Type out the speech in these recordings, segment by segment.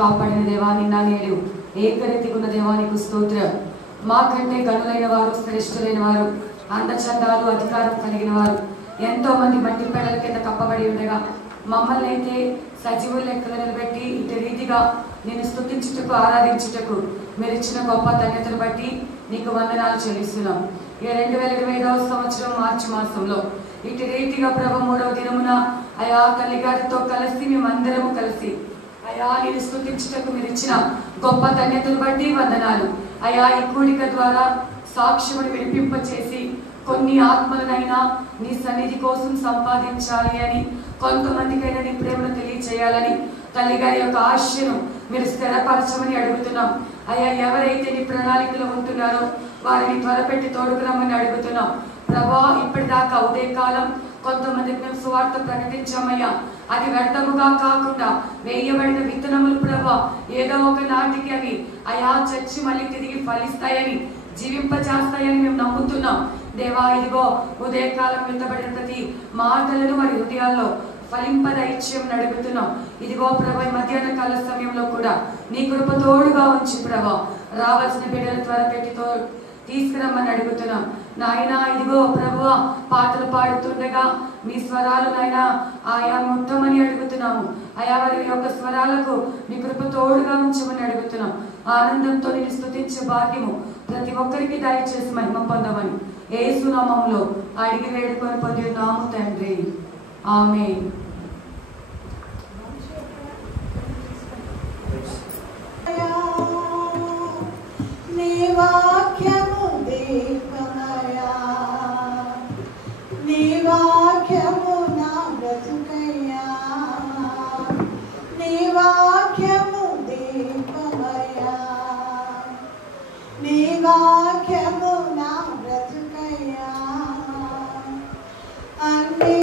కాపాడిన దేవా నిన్న నేడు ఏకరీతిగున్న దేవానికి స్తోత్రం. మాకంటే గనులైన వారు, శ్రేష్ఠులైన వారు, అందచందాలు, అధికారం కలిగిన వారు ఎంతో మంది మట్టి పెడల కింద కప్పబడి ఉండగా మమ్మల్ని అయితే సజీవుల లెక్కలు నిలబెట్టి ఇటు రీతిగా నేను స్తుతించుటకు, ఆరాధించుటకు మీరు ఇచ్చిన గొప్ప ధన్యతను బట్టి నీకు వందనాలు చెల్లిస్తున్నాం. ఈ 2025వ సంవత్సరం మార్చి మాసంలో ఇటు రీతిగా ప్రభు 3వ దినమున అయా తల్లి గారితో కలిసి మేమందరము కలిసి అయా నేను స్తుతించుటకు మీరు ఇచ్చిన గొప్ప ధన్యతను బట్టి వందనాలు. అయా ఈ కూడిక ద్వారా సాక్ష్యమును వినిపింపచేసి కొన్ని ఆత్మలనైనా నీ సన్నిధి కోసం సంపాదించాలి అని, కొంతమందికైనా నీ ప్రేమను తెలియచేయాలని తల్లి గారి యొక్క ఆశను మీరు స్థిరపరచమని అడుగుతున్నాం. అయ్యా ఎవరైతే నీ ప్రణాళికలో ఉంటున్నారో వారిని త్వరపెట్టి తోడుకురమ్మని అడుగుతున్నాం. ప్రభా ఇప్పటిదాకా ఉదయకాలం కొంతమందికి మేము సువార్త ప్రకటించామయ్యా, అది వ్యర్థముగా కాకుండా వేయబడిన విత్తనములు ప్రభా ఏదో ఒక నాటికి అవి అయా చచ్చి మళ్ళీ తిరిగి ఫలిస్తాయని, జీవింపజేస్తాయని మేము నమ్ముతున్నాం. దేవా ఇదిగో ఉదయకాలం విత్తబడిన ప్రతి మాటలను వారి హృదయాల్లో ఫలింపదైత్యం అడుగుతున్నాం. ఇదిగో ప్రభా మధ్యాహ్న కాల సమయంలో కూడా నీ కృప తోడుగా ఉంచి ప్రభా రావాల్సిన బిడ్డలు త్వరపెట్టి తీసుకురమ్మని అడుగుతున్నాం. నాయనా ఇదిగో ప్రభువా పాటలు పాడుతుండగా మీ స్వరాలు నాయనా ఆయా ముట్టమని అడుగుతున్నాము. ఆయా వారి యొక్క స్వరాలకు నీ కృప తోడుగా ఉంచమని అడుగుతున్నాం. ఆనందంతో నేను స్తుతించే భాగ్యము ప్రతి ఒక్కరికి దయచేసి మహిమ పొందమని యేసు నామములో అడిగి వేడుకొని పొందున్నాము తండ్రి, ఆమేన్. నీ వాక్యము దీపమయా, నీ వాక్యము నా బ్రతుకయ్యా, నీ వాక్యము దీపమయా, నీ వాక్యము నా బ్రతుకయ్యా. అన్ని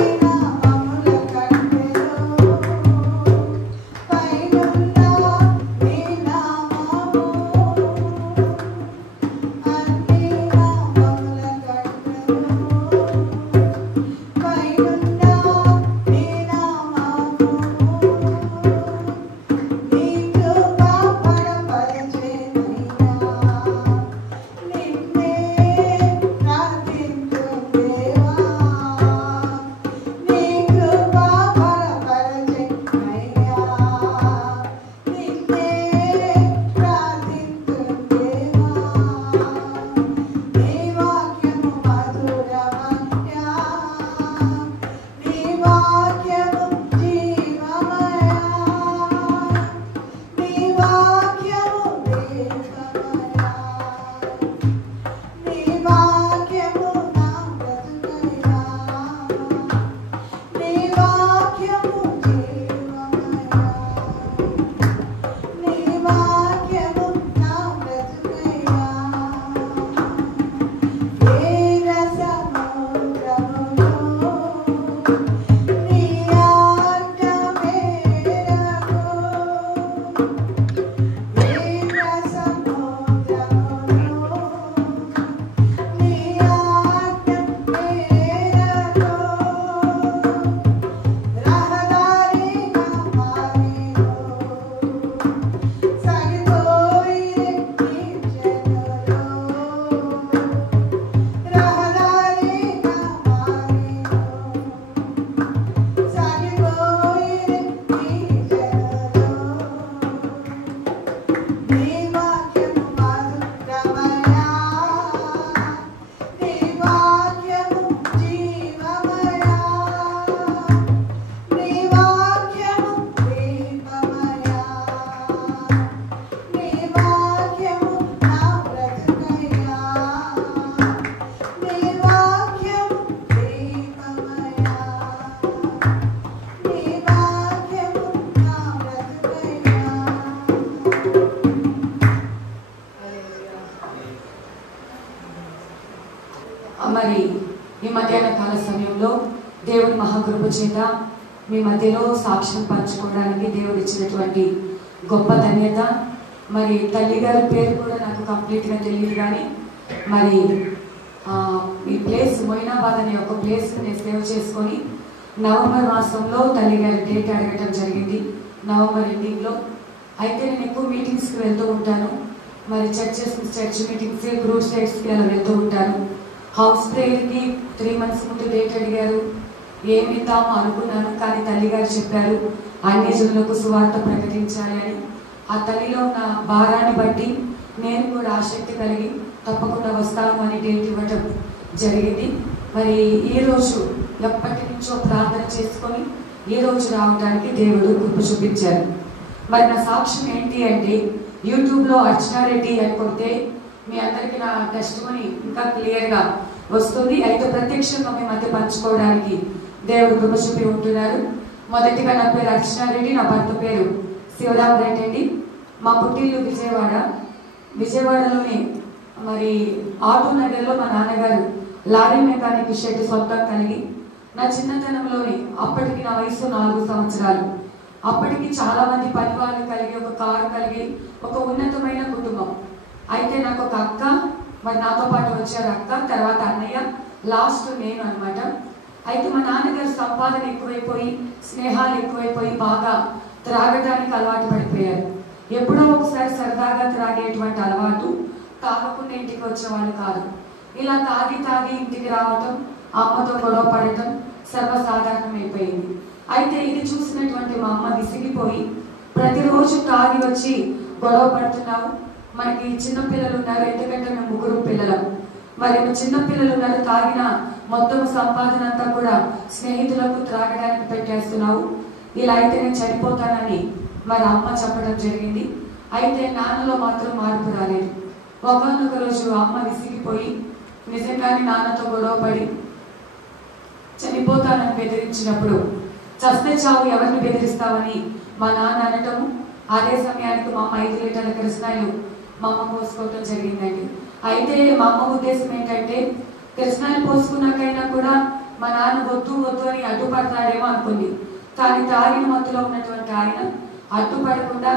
మరి ఈ మధ్యాహ్న కాల సమయంలో దేవుడి మహాకృప చేత మీ మధ్యలో సాక్ష్యం పంచుకోవడానికి దేవుడు ఇచ్చినటువంటి గొప్ప ధన్యత. మరి తల్లి గారి పేరు కూడా నాకు కంప్లీట్గా తెలియదు, కానీ మరి ఈ ప్లేస్ మొయినాబాద్ అనే ఒక ప్లేస్ నేను సేవ్ చేసుకొని నవంబర్ మాసంలో తల్లి గారి డేట్ అడగటం జరిగింది. నవంబర్ ఎండింగ్లో అయితే నేను ఎక్కువ మీటింగ్స్కి వెళ్తూ ఉంటాను. మరి చర్చ్ మీటింగ్స్, గ్రూప్ స్టేట్స్కి అలా వెళ్తూ ఉంటాను. హౌస్ ప్రేయర్కి 3 months ముందు డేట్ అడిగారు. ఏమి ఇద్దామో అనుకున్నాను, కానీ తల్లిగారు చెప్పారు అన్యజనులకు సువార్త ప్రకటించాలి అని. ఆ తల్లిలో ఉన్న భారాన్ని బట్టి నేను కూడా ఆసక్తి కలిగి తప్పకుండా వస్తాను అని డేట్ ఇవ్వటం జరిగింది. మరి ఈరోజు ఎప్పటి నుంచో ప్రార్థన చేసుకొని ఈరోజు రావడానికి దేవుడు కృప చూపించారు. మరి నా సాక్ష్యం ఏంటి అంటే, యూట్యూబ్లో అర్చనారెడ్డి అని కొడితే మీ అందరికీ నా టెస్టిమనీ ఇంకా క్లియర్గా వస్తుంది. అయితే ప్రత్యక్షంగా మీ మధ్య పంచుకోవడానికి దేవుడు కృప చూపి ఉంటున్నారు. మొదటిగా నా పేరు అర్చనారెడ్డి, నా భర్త పేరు శివరామ్ రెడ్డి అండి. మా పుట్టిల్లు విజయవాడలోనే మరి ఆటో నగర్లో మా నాన్నగారు లారీ మెకానిక్ షెడ్ సొంతం కలిగి, నా చిన్నతనంలోనే అప్పటికి నా వయసు 4 సంవత్సరాలు, అప్పటికి చాలా మంది పని వాళ్ళు కలిగి, ఒక కారు కలిగి, ఒక ఉన్నతమైన కుటుంబం. అయితే నాకు ఒక అక్క, మరి నాతో పాటు వచ్చారు అక్క, తర్వాత అన్నయ్య, లాస్ట్ నేను అనమాట. అయితే మా నాన్నగారు సంపాదన ఎక్కువైపోయి, స్నేహాలు ఎక్కువైపోయి బాగా త్రాగడానికి అలవాటు పడిపోయారు. ఎప్పుడో ఒకసారి సరదాగా త్రాగేటువంటి అలవాటు, తాగకుండా ఇంటికి వచ్చేవాళ్ళు కాదు. ఇలా తాగి ఇంటికి రావటం, అమ్మతో గొడవ పడటం సర్వసాధారణం అయిపోయింది. అయితే ఇది చూసినటువంటి మా అమ్మ విసిగిపోయి, ప్రతిరోజు తాగి వచ్చి గొడవ పడుతున్నావు, మనకి చిన్నపిల్లలు ఉన్నారు, ఎందుకంటే మేము 3 పిల్లలం, మరి చిన్నపిల్లలు ఉన్నారు, తాగిన మొత్తం సంపాదన అంతా కూడా స్నేహితులకు త్రాగడానికి పెట్టేస్తున్నావు, ఇలా అయితే నేను చనిపోతానని మరి అమ్మ చెప్పడం జరిగింది. అయితే నాన్నలో మాత్రం మార్పు రాలేదు. ఒకనొక రోజు అమ్మ విసిగిపోయి నిజంగానే నాన్నతో గొడవ పడి చనిపోతానని బెదిరించినప్పుడు, చస్తే చావు ఎవరిని బెదిరిస్తావని మా నాన్న అనటము, అదే సమయానికి మా అమ్మ 5 లీటర్ల కృష్ణాయిలు మా అమ్మ పోసుకోవటం జరిగిందండి. అయితే మా అమ్మ ఉద్దేశం ఏంటంటే, కృష్ణాయిలు పోసుకున్నాకైనా కూడా మా నాన్న వద్దు అని అడ్డుపడతాడేమో అనుకుంది. కానీ తాగిన మత్తులో ఉన్నటువంటి ఆయన అడ్డుపడకుండా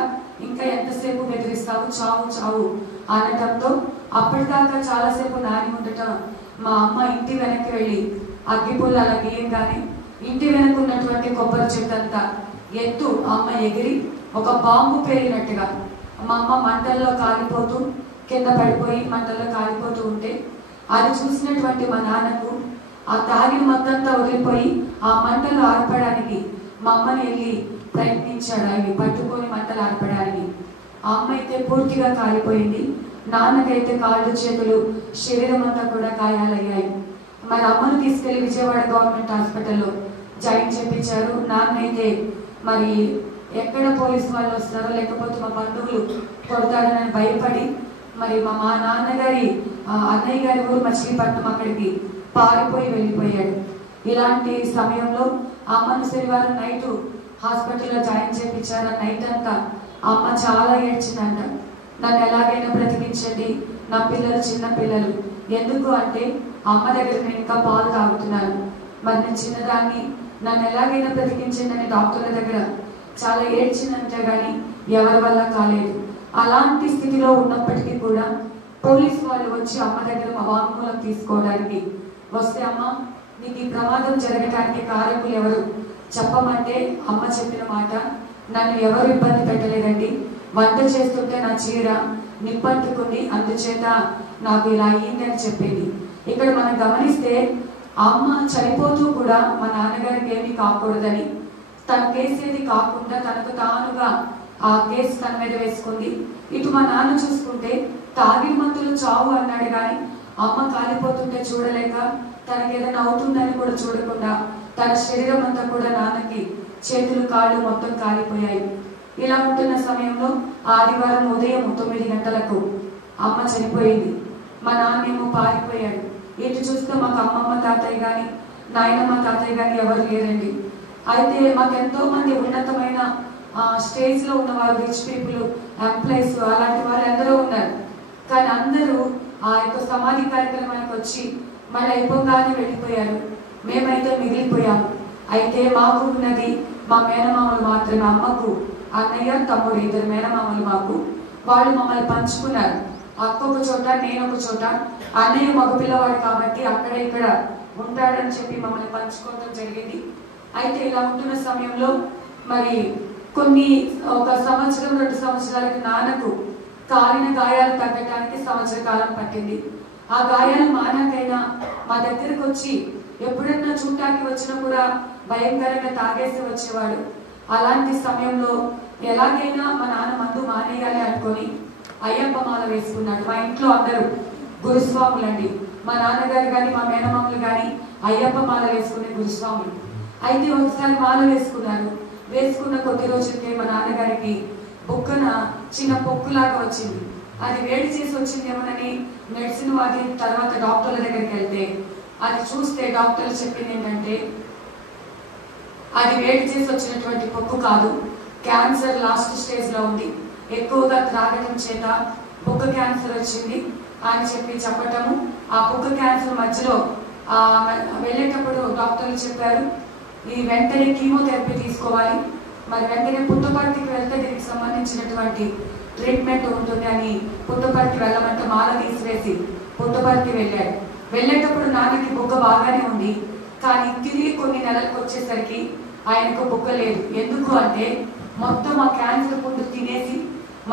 ఇంకా ఎంతసేపు బెదిరిస్తావు, చావు అనటంతో అప్పటిదాకా చాలాసేపు నాని ఉండటం మా అమ్మ ఇంటి వెనక్కి వెళ్ళి అగ్గిపుల్ల అలా గీయంగానే ఇంటి వెనక ఉన్నటువంటి కొబ్బరి చెట్టు అంతా ఎత్తు అమ్మ ఎగిరి ఒక బాంబు పేలినట్టుగా మా అమ్మ మంటల్లో కాలిపోతూ కింద పడిపోయి మంటల్లో కాలిపోతూ ఉంటే, అది చూసినటువంటి మా నాన్నకు ఆ తాగిన మొత్తంతా వదిలిపోయి ఆ మంటలు ఆర్పడానికి మా అమ్మని వెళ్ళి ప్రయత్నించాడు, అవి పట్టుకొని మంటలు ఆర్పడానికి. ఆ అమ్మ అయితే పూర్తిగా కాలిపోయింది. నాన్నకైతే కాళ్ళు చేతులు శరీరం అంతా కూడా గాయాలయ్యాయి. మరి అమ్మను తీసుకెళ్లి విజయవాడ గవర్నమెంట్ హాస్పిటల్లో జాయిన్ చేయించారు. నాన్న అయితే మరి ఎక్కడ పోలీసు వాళ్ళు వస్తారో లేకపోతే మా బంధువులు కొడతారని భయపడి మరి మా నాన్నగారి అన్నయ్య గారి ఊరు మచిలీపట్నం, అక్కడికి పారిపోయి వెళ్ళిపోయాడు. ఇలాంటి సమయంలో అమ్మను శనివారం నైట్ హాస్పిటల్లో జాయిన్ చేయించారు. నైట్ అంతా అమ్మ చాలా ఏడ్చిందంట. నన్ను ఎలాగైనా బ్రతికించండి, నా పిల్లలు చిన్న పిల్లలు, ఎందుకు అంటే అమ్మ దగ్గర నేను ఇంకా పాలు తాగుతున్నాను, మరి నేను చిన్నదాన్ని, నన్ను ఎలాగైనా బ్రతికించండి అని డాక్టర్ల దగ్గర చాలా ఏడ్చిందంటే కానీ ఎవరి వల్ల కాలేదు. అలాంటి స్థితిలో ఉన్నప్పటికీ కూడా పోలీసు వాళ్ళు వచ్చి అమ్మ దగ్గర మా వాంగ్మూలం తీసుకోవడానికి వస్తే, అమ్మ నీకు ఈ ప్రమాదం జరగడానికి కారకులు ఎవరు చెప్పమంటే అమ్మ చెప్పిన మాట, నన్ను ఎవరు ఇబ్బంది పెట్టలేదండి, వంట చేస్తుంటే నా చీర నిప్పంటుకుంది, అందుచేత నాకు ఇలా అయ్యిందని చెప్పింది. ఇక్కడ మనం గమనిస్తే అమ్మ చనిపోతూ కూడా మా నాన్నగారికి ఏమీ కాకూడదని, తన కేసు ఏది కాకుండా తనకు తానుగా ఆ కేసు తన మీద వేసుకుంది. ఇటు మా నాన్న చూసుకుంటే తాగిన మందులు చావు అన్నాడు కానీ అమ్మ కాలిపోతుంటే చూడలేక, తనకి ఏదైనా అవుతుందని కూడా చూడకుండా తన శరీరం అంతా కూడా నాన్నకి చేతులు కాళ్ళు మొత్తం కాలిపోయాయి. ఇలా ఉంటున్న సమయంలో ఆదివారం ఉదయం 9 గంటలకు అమ్మ చనిపోయింది. మా నాన్నేమో పారిపోయాడు. ఇటు చూస్తే మాకు అమ్మమ్మ తాతయ్య కానీ నాయనమ్మ తాతయ్య కానీ ఎవరు లేరండి. అయితే మాకు ఎంతో మంది ఉన్నతమైన స్టేజ్లో ఉన్నవారు, రిచ్ పీపుల్, ఎంప్లాయీస్, అలాంటి వాళ్ళు ఎందరో ఉన్నారు. కానీ అందరూ ఆ యొక్క సమాధి కార్యక్రమానికి వచ్చి మళ్ళీ అయిపోగానే వెళ్ళిపోయారు. మేమైతే మిగిలిపోయాము. అయితే మాకు ఉన్నది మా మేనమామలు మాత్రమే. అమ్మకు అన్నయ్య, తమ్ముడు, 2 మేనమామలు మాకు. వాళ్ళు మమ్మల్ని పంచుకున్నారు. అక్క ఒక చోట, నేను ఒక చోట. అన్నయ్య మగ పిల్లవాడు కాబట్టి అక్కడ ఇక్కడ ఉంటాడని చెప్పి మమ్మల్ని పంచుకోవడం జరిగింది. అయితే ఇలా ఉంటున్న సమయంలో మరి ఒక సంవత్సరం 2 సంవత్సరాలకి నాన్నకు కాలిన గాయాలు తగ్గడానికి సంవత్సర కాలం పట్టింది. ఆ గాయాలు మానాకైనా మా దగ్గరకు వచ్చి ఎప్పుడన్నా చూడటానికి వచ్చినా కూడా భయంకరంగా తాగేసి వచ్చేవాడు. అలాంటి సమయంలో ఎలాగైనా మా నాన్న మందు మానేయాలి అనుకొని అయ్యప్ప మాల వేసుకున్నాడు. మా ఇంట్లో అందరూ గురుస్వాములండి. మా నాన్నగారు కానీ మా మేనమామలు కానీ అయ్యప్ప మాల వేసుకునే గురుస్వాములు. అయితే ఒకసారి మాల వేసుకున్నారు. వేసుకున్న కొద్ది రోజులకే మా నాన్నగారికి బొక్కన చిన్న పొక్కులాగా వచ్చింది. అది వేడి చేసి వచ్చిందేమోనని మెడిసిన్ వాడి తర్వాత డాక్టర్ల దగ్గరికి వెళ్తే అది చూస్తే డాక్టర్లు చెప్పింది ఏంటంటే అది వేడి చేసి వచ్చినటువంటి పొక్కు కాదు, క్యాన్సర్ లాస్ట్ స్టేజ్ లో ఉంది, ఎక్కువగా త్రాగడం చేత బొక్క క్యాన్సర్ వచ్చింది అని చెప్పటము. ఆ బొక్క క్యాన్సర్ మధ్యలో వెళ్ళేటప్పుడు డాక్టర్లు చెప్పారు ఈ వెంటనే కీమోథెరపీ తీసుకోవాలి, మరి వెంటనే పుట్టపర్తికి వెళ్తే దీనికి సంబంధించినటువంటి ట్రీట్మెంట్ ఉంటుంది అని పుట్టపర్తి వెళ్ళమంటే మాల తీసివేసి పుట్టపర్తి వెళ్ళాడు. వెళ్ళేటప్పుడు నాన్నకి బొగ్గ బాగానే ఉంది, కానీ తిరిగి కొన్ని నెలలకు వచ్చేసరికి ఆయనకు బొగ్గ లేదు. ఎందుకు అంటే మొత్తం ఆ క్యాన్సర్ పుండు తినేసి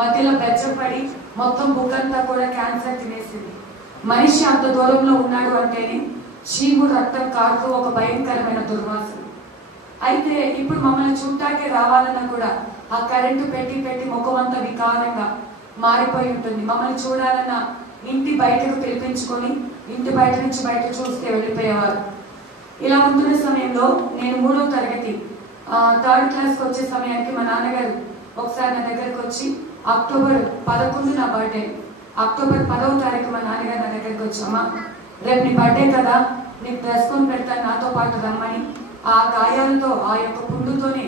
మధ్యలో బెచ్చపడి మొత్తం బొగ్గంతా కూడా క్యాన్సర్ తినేసింది. మనిషి అంత దూరంలో ఉన్నాడు అంటేనే చీము రక్తం కారుతూ ఒక భయంకరమైన దుర్వాసన. అయితే ఇప్పుడు మమ్మల్ని చూడటానికి రావాలన్నా కూడా ఆ కరెంటు పెట్టి పెట్టి ముఖం అంతా వికారంగా మారిపోయి ఉంటుంది. మమ్మల్ని చూడాలన్నా ఇంటి బయటకు పిలిపించుకొని ఇంటి బయట నుంచి బయట చూస్తే వెళ్ళిపోయేవారు. ఇలా ఉంటున్న సమయంలో నేను 3వ తరగతి 3rd క్లాస్కి వచ్చే సమయానికి మా నాన్నగారు ఒకసారి నా దగ్గరకు వచ్చి అక్టోబర్ 11 నా బర్త్డే, అక్టోబర్ 10వ తారీఖు మా నాన్నగారు నా దగ్గరికి వచ్చామా రేపు నీ బర్త్డే కదా నీకు డ్రెస్ కొని పెడతాను నాతో పాటు రమ్మని ఆ గాయాలతో ఆ యొక్క పుండుతోనే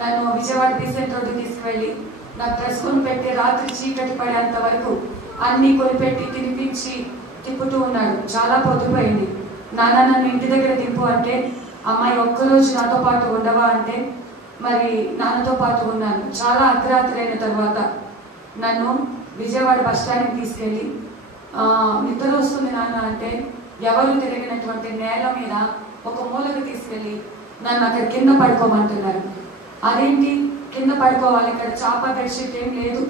నన్ను విజయవాడ బీసెంట్ రోడ్డు తీసుకువెళ్ళి నాకు డ్రెస్ కొని పెట్టి రాత్రి చీకటి పడేంత వరకు అన్ని కొనిపెట్టి తినిపించి తిప్పుతూ ఉన్నాడు. చాలా పొద్దుపోయింది. నాన్న నన్ను ఇంటి దగ్గర దింపు అంటే అమ్మాయి ఒక్కరోజు నాతో పాటు ఉండవా అంటే మరి నాన్నతో పాటు ఉన్నాను. చాలా అర్ధరాత్రి అయిన తర్వాత నన్ను విజయవాడ బస్ స్టాండ్కి తీసుకెళ్ళి నిద్ర వస్తుంది నాన్న అంటే ఎవరు తిరిగినటువంటి నేల మీద ఒక మూలకు తీసుకెళ్ళి నన్ను అక్కడ కింద పడుకోమంటున్నారు. అదేంటి కింద పడుకోవాలి, ఇక్కడ చాప బెడ్షీట్ ఏం లేదు,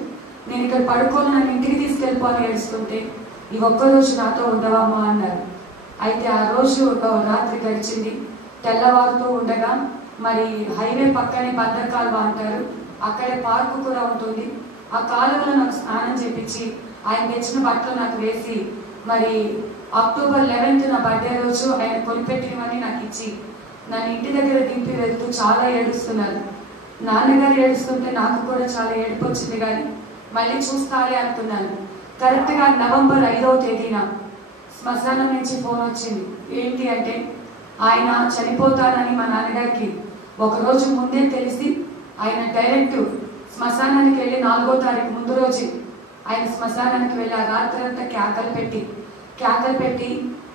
నేను ఇక్కడ పడుకోని నన్ను ఇంటికి తీసుకెళ్ళిపోని ఏడుస్తుంటే ఈ ఒక్కరోజు నాతో ఉండవమ్మా అన్నారు. అయితే ఆ రోజు ఒక రాత్రి గడిచింది. తెల్లవారుతూ ఉండగా మరి హైవే పక్కనే బందర్ కాలువ అంటారు, అక్కడే పార్కు కూడా ఉంటుంది. ఆ కాలువలో నాకు స్నానం చేపించి ఆయన తెచ్చిన బట్టలు నాకు వేసి మరి అక్టోబర్ 11 నా బర్త్డే రోజు ఆయన కొనిపెట్టినవన్నీ నాకు ఇచ్చి నన్ను ఇంటి దగ్గర దింపి వెళ్తూ చాలా ఏడుస్తున్నారు. నాన్నగారు ఏడుస్తుంటే నాకు కూడా చాలా ఏడుపు వచ్చింది, కానీ మళ్ళీ చూస్తాలే అనుకున్నాను. కరెక్ట్గా నవంబర్ 5వ తేదీన శ్మశానం నుంచి ఫోన్ వచ్చింది. ఏంటి అంటే ఆయన చనిపోతానని మా నాన్నగారికి ఒకరోజు ముందే తెలిసి ఆయన డైరెక్ట్ శ్మశానానికి వెళ్ళి 4వ తారీఖు ముందు రోజు ఆయన శ్మశానానికి వెళ్ళి ఆ రాత్రి అంతా కేకలు పెట్టి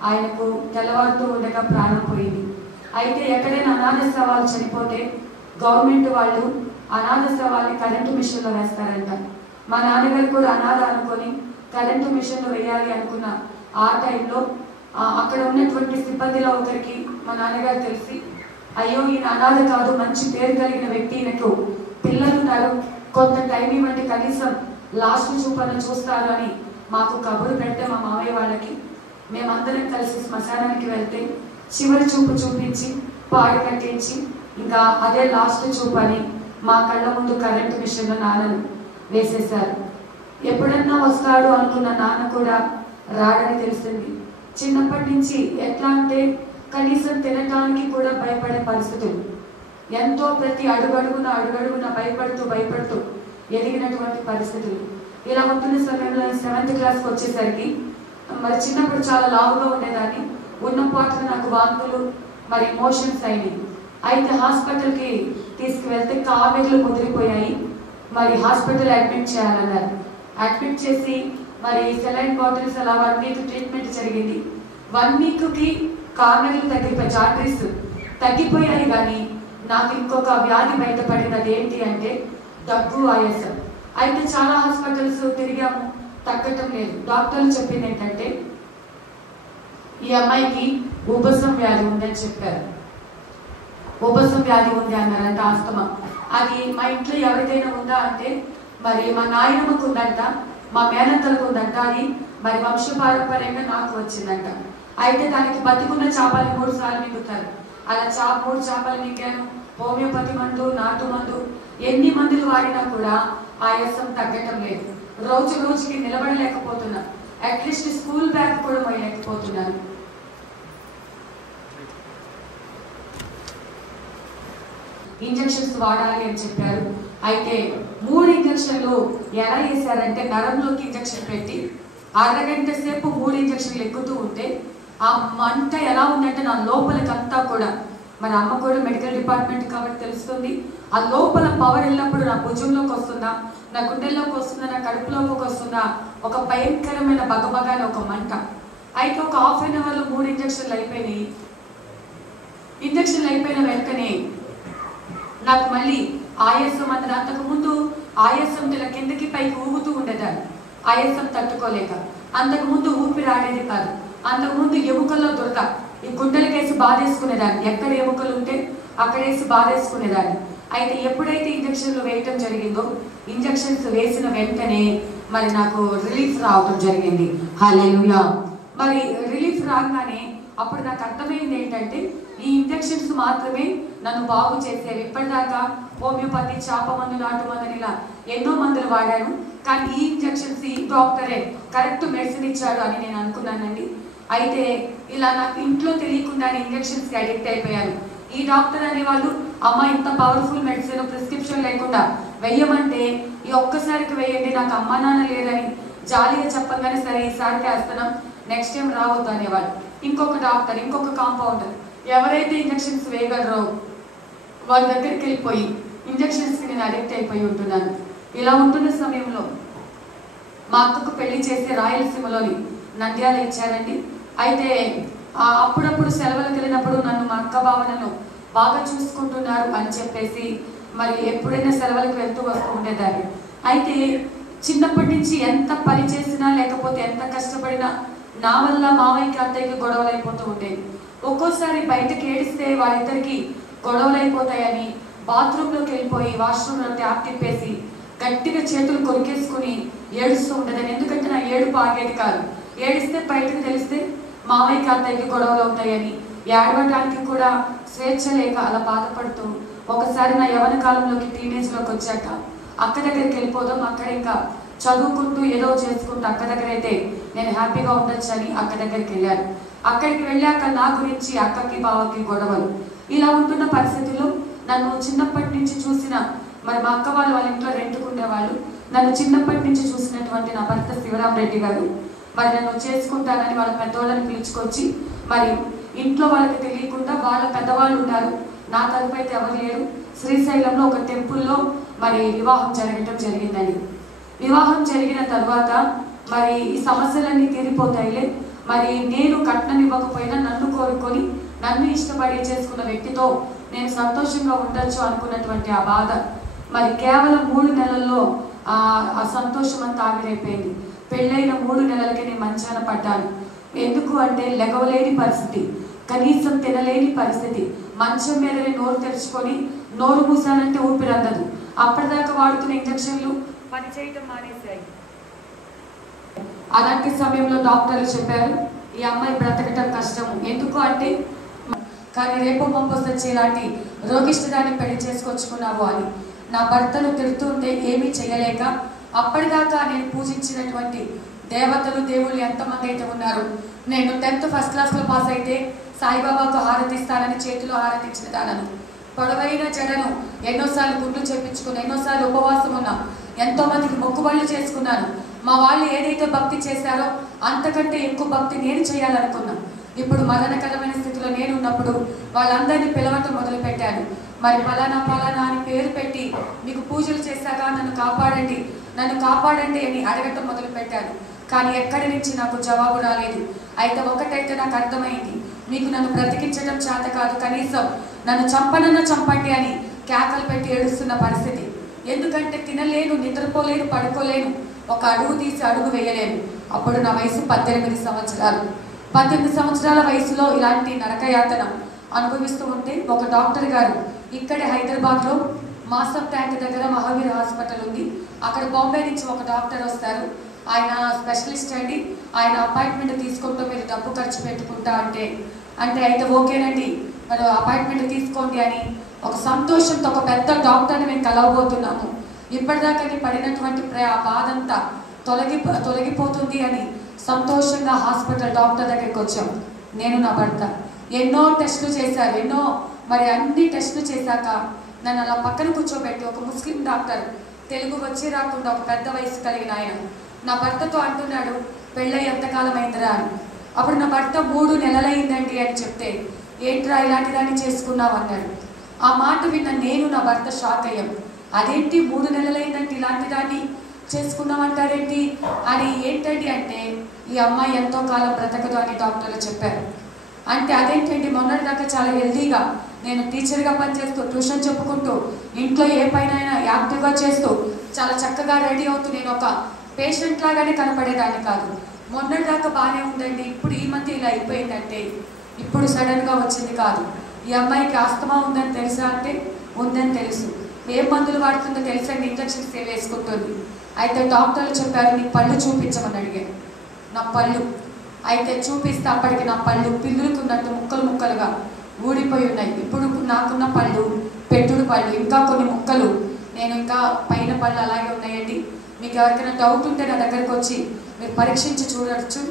ఆయనకు తెల్లవారుతూ ఉండగా ప్రాణం పోయింది. అయితే ఎక్కడైనా అనాథ శవాలు చనిపోతే గవర్నమెంట్ వాళ్ళు అనాథ శవాల్ని కరెంటు మిషన్లో వేస్తారంట. మా నాన్నగారు కూడా అనాథ అనుకొని కరెంటు మిషన్లో వేయాలి అనుకున్న ఆ టైంలో అక్కడ ఉన్నటువంటి సిబ్బందిలో ఒకరికి మా నాన్నగారు తెలిసి అయ్యో ఈయన అనాథ కాదు, మంచి పేరు కలిగిన వ్యక్తి, ఈయనకు పిల్లలున్నారు, కొంత టైం ఇవ్వండి, కనీసం లాస్ట్ చూపను చూస్తారు అని మాకు కబురు పెడితే మా మామయ్య వాళ్ళకి మేమందరం కలిసి శ్మశానానికి వెళ్తే చివరి చూపు చూపించి పాడు కట్టించి ఇంకా అదే లాస్ట్ చూపు అని మా కళ్ళ ముందు కరెంటు మిషన్లో నాన్నను వేసేశారు. ఎప్పుడన్నా వస్తాడు అనుకున్న నాన్న కూడా రాడని తెలిసింది. చిన్నప్పటి నుంచి ఎట్లా అంటే కనీసం తినటానికి కూడా భయపడే పరిస్థితులు, ఎంతో ప్రతి అడుగడుగున భయపడుతూ ఎదిగినటువంటి పరిస్థితులు. ఇలా ఉంటున్న సమయంలో 7th క్లాస్కి వచ్చేసరికి మరి చిన్నప్పుడు చాలా లావుగా ఉండేదాన్ని, ఉన్న పాటలు నాకు వాంతులు మరి మోషన్స్ అయినాయి. అయితే హాస్పిటల్కి తీసుకువెళ్తే కామెర్లు ముదిరిపోయాయి, మరి హాస్పిటల్ అడ్మిట్ చేయాలన్నారు. అడ్మిట్ చేసి మరి సెలైన్ బాటిల్స్ అలా 1 వీక్ ట్రీట్మెంట్ జరిగింది. 1 వీక్కి కామెర్లు తగ్గిపోయి జాండ్రీస్ తగ్గిపోయాయి, కానీ నాకు ఇంకొక వ్యాధి బయటపడింది. అదేంటి అంటే దగ్గు, ఆయాసం. అయితే చాలా హాస్పిటల్స్ తిరిగాము, తగ్గటం లేదు. డాక్టర్లు చెప్పింది ఏంటంటే ఈ అమ్మాయికి ఉబ్బసం వ్యాధి ఉందని చెప్పారు. ఉబ్బసం వ్యాధి ఉంది అన్నారంట, ఆస్తమా. అది మా ఇంట్లో ఎవరికైనా ఉందా అంటే మరి మా నాయనమ్మకు ఉందంట, మా మేనత్తలకు ఉందంట. అది మరి వంశపారంపర్యంగా నాకు వచ్చిందంట. అయితే దానికి బతికున్న చేపలు 3 సార్లు మింగుతారు. అలా 3 చేపలు మింగాను. హోమియోపతి మందు, నాటు మందు ఎన్ని మందులు వాడినా కూడా ఆయాసం తగ్గటం లేదు. రోజు రోజుకి నిలబడలేకపోతున్నా. అట్లీస్ట్ స్కూల్ బ్యాగ్ కూడా మోయలేకపోతున్నాను. ఇంజక్షన్స్ వాడాలి అని చెప్పారు. అయితే 3 ఇంజక్షన్లు ఎలా వేశారంటే నరంలోకి ఇంజక్షన్ పెట్టి అరగంట సేపు 3 ఇంజక్షన్లు ఎక్కుతూ ఉంటే ఆ మంట ఎలా ఉందంటే నా లోపలికంతా కూడా, మరి అమ్మ కూడా మెడికల్ డిపార్ట్మెంట్ కాబట్టి తెలుస్తుంది, ఆ లోపల పవర్ వెళ్ళినప్పుడు నా భుజంలోకి వస్తుందా, నా గుండెల్లోకి వస్తుందా, నా కడుపులోకి వస్తుందా, ఒక భయంకరమైన బగబగానే ఒక మంట. అయితే ఒక ½ an hourలో 3 ఇంజక్షన్లు అయిపోయినాయి. ఇంజక్షన్లు అయిపోయిన వెంటనే నాకు మళ్ళీ ఆయాసం అన్నది. అంతకుముందు ఆయాసం ఇలా కిందకి పైకి ఊగుతూ ఉండేదాన్ని, ఆయాసం తట్టుకోలేక. అంతకుముందు ఊపిరి ఆడేది కాదు. అంతకుముందు ఎముకల్లో దురద, ఈ గుండెలకేసి బాధేసుకునేదాన్ని. ఎక్కడ ఎముకలు ఉంటే అక్కడేసి బాధేసుకునేదాన్ని. అయితే ఎప్పుడైతే ఇంజక్షన్లు వేయటం జరిగిందో, ఇంజక్షన్స్ వేసిన వెంటనే మరి నాకు రిలీఫ్ రావటం జరిగింది. హల్లెలూయా. మరి రిలీఫ్ రాగానే అప్పుడు నాకు అర్థమైంది ఏంటంటే ఈ ఇంజక్షన్స్ మాత్రమే నన్ను బాగు చేసేవి. ఇప్పటిదాకా హోమియోపతి, చేప మందు, నాటు మందుని ఇలా ఎన్నో మందులు వాడాను. కానీ ఈ ఇంజక్షన్స్ ఈ డాక్టరే కరెక్ట్ మెడిసిన్ ఇచ్చాడు అని నేను అనుకున్నానండి. అయితే ఇలా నాకు ఇంట్లో తెలియకుండానే ఇంజక్షన్స్కి అడిక్ట్ అయిపోయాను. ఈ డాక్టర్ అనేవాళ్ళు అమ్మ ఇంత పవర్ఫుల్ మెడిసిన్ ప్రిస్క్రిప్షన్ లేకుండా వెయ్యమంటే ఈ ఒక్కసారికి వేయండి, నాకు అమ్మ నాన్న లేరని జాలీగా చెప్పగానే సరే ఈసారికి వేస్తున్నాం, నెక్స్ట్ టైం రావద్దు అనేవాళ్ళు. ఇంకొక డాక్టర్, ఇంకొక కాంపౌండర్, ఎవరైతే ఇంజక్షన్స్ వేయగలరో వాళ్ళ దగ్గరికి వెళ్ళిపోయి ఇంజక్షన్స్కి నేను అడిక్ట్ అయిపోయి ఉంటున్నాను. ఇలా ఉంటున్న సమయంలో మా అక్కకు పెళ్లి చేసి రాయలసీమలోని నంద్యాల ఇచ్చారండి. అయితే అప్పుడప్పుడు సెలవులకు వెళ్ళినప్పుడు నన్ను మా అక్క బావనను బాగా చూసుకుంటున్నారు అని చెప్పేసి మరి ఎప్పుడైనా సెలవులకు వెళ్తూ వస్తూ ఉండేదాన్ని. అయితే చిన్నప్పటి నుంచి ఎంత పని చేసినా లేకపోతే ఎంత కష్టపడినా నా వల్ల మావయ్యకి అత్తయ్యకి గొడవలు అయిపోతూ ఉండేవి. ఒక్కోసారి బయటకు ఏడిస్తే వాళ్ళిద్దరికి గొడవలు అయిపోతాయని బాత్రూంలోకి వెళ్ళిపోయి వాష్రూమ్లో ట్యాప్ తిప్పేసి గట్టిగా చేతులు కొరికేసుకుని ఏడుస్తూ ఉండేదాన్ని. ఎందుకంటే నా ఏడుపు ఆగేది కాదు. ఏడిస్తే బయటకు తెలిస్తే మావయ్యకి అత్తయ్యకి గొడవలు అవుతాయని ఏడవడానికి కూడా స్వేచ్ఛ లేక అలా బాధపడుతూ ఒకసారి నా యవన కాలంలోకి టీనేజ్లోకి వచ్చాక అక్క దగ్గరికి వెళ్ళిపోదాం, అక్కడ ఇంకా చదువుకుంటూ ఏదో చేసుకుంటూ అక్క దగ్గర అయితే నేను హ్యాపీగా ఉండొచ్చు అని అక్క దగ్గరికి వెళ్ళాను. అక్కడికి వెళ్ళాక నా గురించి అక్కకి బావకి గొడవలు. ఇలా ఉంటున్న పరిస్థితుల్లో నన్ను చిన్నప్పటి నుంచి చూసిన మరి మా అక్క వాళ్ళ ఇంట్లో రెంట్కుండేవాళ్ళు, నన్ను చిన్నప్పటి నుంచి చూసినటువంటి నా భర్త శివరామరెడ్డి గారు మరి నన్ను చేసుకుంటానని వాళ్ళ పెద్దవాళ్ళని పిలుచుకొచ్చి మరి ఇంట్లో వాళ్ళకి తెలియకుండా వాళ్ళ పెద్దవాళ్ళు ఉన్నారు, నా తరపు అయితే ఎవరు లేరు, శ్రీశైలంలో ఒక టెంపుల్లో మరి వివాహం జరగటం జరిగిందండి. వివాహం జరిగిన తర్వాత మరి ఈ సమస్యలన్నీ తీరిపోతాయిలే, మరి నేను కట్నం ఇవ్వకపోయినా నన్ను కోరుకొని నన్ను ఇష్టపడి చేసుకున్న వ్యక్తితో నేను సంతోషంగా ఉండొచ్చు అనుకున్నటువంటి ఆ బాధ మరి కేవలం 3 నెలల్లో ఆ సంతోషం అంతా ఆవిరైపోయింది. పెళ్ళైన 3 నెలలకి నేను మంచాన పడ్డాను. ఎందుకు అంటే లెగవలేని పరిస్థితి, కనీసం తినలేని పరిస్థితి, మంచం మీదనే నోరు తెరుచుకొని నోరు మూసానంటే ఊపిరి అందదు. అప్పటిదాకా వాడుతున్న ఇంజక్షన్లు పనిచేయటం మానేశాయి. అలాంటి సమయంలో డాక్టర్లు చెప్పారు ఈ అమ్మాయి బ్రతకటం కష్టము. ఎందుకు అంటే కానీ రేపు పంపొస్తే ఇలాంటి రోగిష్టిదాన్ని పెళ్లి చేసుకొచ్చుకున్నావు అని నా భర్తను తిడుతుంటే ఏమీ చేయలేక అప్పటిదాకా నేను పూజించినటువంటి దేవతలు దేవుళ్ళు ఎంతమంది అయితే ఉన్నారు, నేను 10th ఫస్ట్ క్లాస్లో పాస్ అయితే సాయిబాబాకు హారతిస్తానని చేతిలో హారతించిన దానను, పొడవైన జడను ఎన్నోసార్లు గుండు చేపించుకుని ఎన్నోసార్లు ఉపవాసం ఉన్నా, ఎంతోమందికి మొక్కుబళ్ళు చేసుకున్నాను. మా వాళ్ళు ఏదైతే భక్తి చేశారో అంతకంటే ఎక్కువ భక్తి నేను చేయాలనుకున్నా. ఇప్పుడు మరణకరమైన స్థితిలో నేను ఉన్నప్పుడు వాళ్ళందరినీ పిలవటం మొదలుపెట్టాను. మరి ఫలానా ఫలానా అని పేరు పెట్టి మీకు పూజలు చేశాక నన్ను కాపాడండి అని అడగటం మొదలుపెట్టాను. కానీ ఎక్కడి నుంచి నాకు జవాబు రాలేదు. అయితే ఒకటైతే నాకు అర్థమైంది, మీకు నన్ను బ్రతికించడం చేత కాదు, కనీసం నన్ను చంపండి అని కేకలు పెట్టి ఏడుస్తున్న పరిస్థితి. ఎందుకంటే తినలేను, నిద్రపోలేను, పడుకోలేను, ఒక అడుగు తీసి అడుగు వేయలేను. అప్పుడు నా వయసు 18 సంవత్సరాలు. 18 సంవత్సరాల వయసులో ఇలాంటి నరకయాతన అనుభవిస్తూ ఉంటే ఒక డాక్టర్ గారు ఇక్కడే హైదరాబాద్లో మాసప్ ట్యాంక్ దగ్గర మహావీర్ హాస్పిటల్ ఉంది. అక్కడ బాంబే నుంచి ఒక డాక్టర్ వస్తారు. ఆయన స్పెషలిస్ట్ అండి. ఆయన అపాయింట్మెంట్ తీసుకుంటూ మీరు డబ్బు ఖర్చు పెట్టుకుంటా అంటే అయితే ఓకేనండి, మరి అపాయింట్మెంట్ తీసుకోండి అని ఒక సంతోషంతో ఒక పెద్ద డాక్టర్ని మేము కలవబోతున్నాము. ఇప్పటిదాకా పడినటువంటి బాధ అంతా తొలగిపోతుంది అని సంతోషంగా హాస్పిటల్ డాక్టర్ దగ్గరికి వచ్చాం. నేను నా భర్త ఎన్నో టెస్టులు చేశారు. మరి అన్ని టెస్టులు చేశాక నన్ను అలా పక్కన కూర్చోబెట్టి ఒక ముస్లిం డాక్టర్, తెలుగు వచ్చి రాకుండా ఒక పెద్ద వయసు కలిగిన ఆయన నా భర్తతో అంటున్నాడు, పెళ్ళై ఎంతకాలం అయిందిరా అని. అప్పుడు నా భర్త 3 నెలలైందండి అని చెప్తే, ఏంట్రా ఇలాంటి దాన్ని చేసుకున్నావు అన్నాడు. ఆ మాట విన్న నేను నా భర్త షాక్ అయ్యాం. అదేంటి 3 నెలలైందంటే ఇలాంటి దాన్ని చేసుకున్నామంటారేంటి అని. ఏంటండి అంటే ఈ అమ్మాయి ఎంతో కాలం బ్రతకదు అని డాక్టర్లు చెప్పారు. అంటే అదేంటండి, మొన్నటిదాకా చాలా హెల్తీగా నేను టీచర్గా పనిచేస్తూ ట్యూషన్ చెప్పుకుంటూ ఇంట్లో ఏ పైన యాక్టివ్గా చేస్తూ చాలా చక్కగా రెడీ అవుతూ నేను ఒక పేషెంట్ లాగానే కనపడేదాన్ని కాదు. మొన్నటిదాకా బాగానే ఉందండి, ఇప్పుడు ఈ మధ్య ఇలా అయిపోయిందంటే ఇప్పుడు సడన్గా వచ్చింది కాదు. ఈ అమ్మాయికి ఆస్తమా ఉందని తెలుసా అంటే ఉందని తెలుసు. ఏ మందులు వాడుతుందో తెలుసండి, ఇంజక్షన్స్ వేసుకుంటుంది. అయితే డాక్టర్లు చెప్పారు నీ పళ్ళు చూపించమని అడిగాను. నా పళ్ళు అయితే చూపిస్తే అప్పటికి నా పళ్ళు పిల్లులుకున్నట్టు ముక్కలు ముక్కలుగా ఊడిపోయి ఉన్నాయి. ఇప్పుడు నాకున్న పళ్ళు పెట్టుడు పళ్ళు, ఇంకా కొన్ని ముక్కలు నేను ఇంకా పైన పళ్ళు అలాగే ఉన్నాయండి. మీకు ఎవరికైనా డౌట్ ఉంటే నా దగ్గరకు వచ్చి మీరు పరీక్షించి చూడవచ్చు.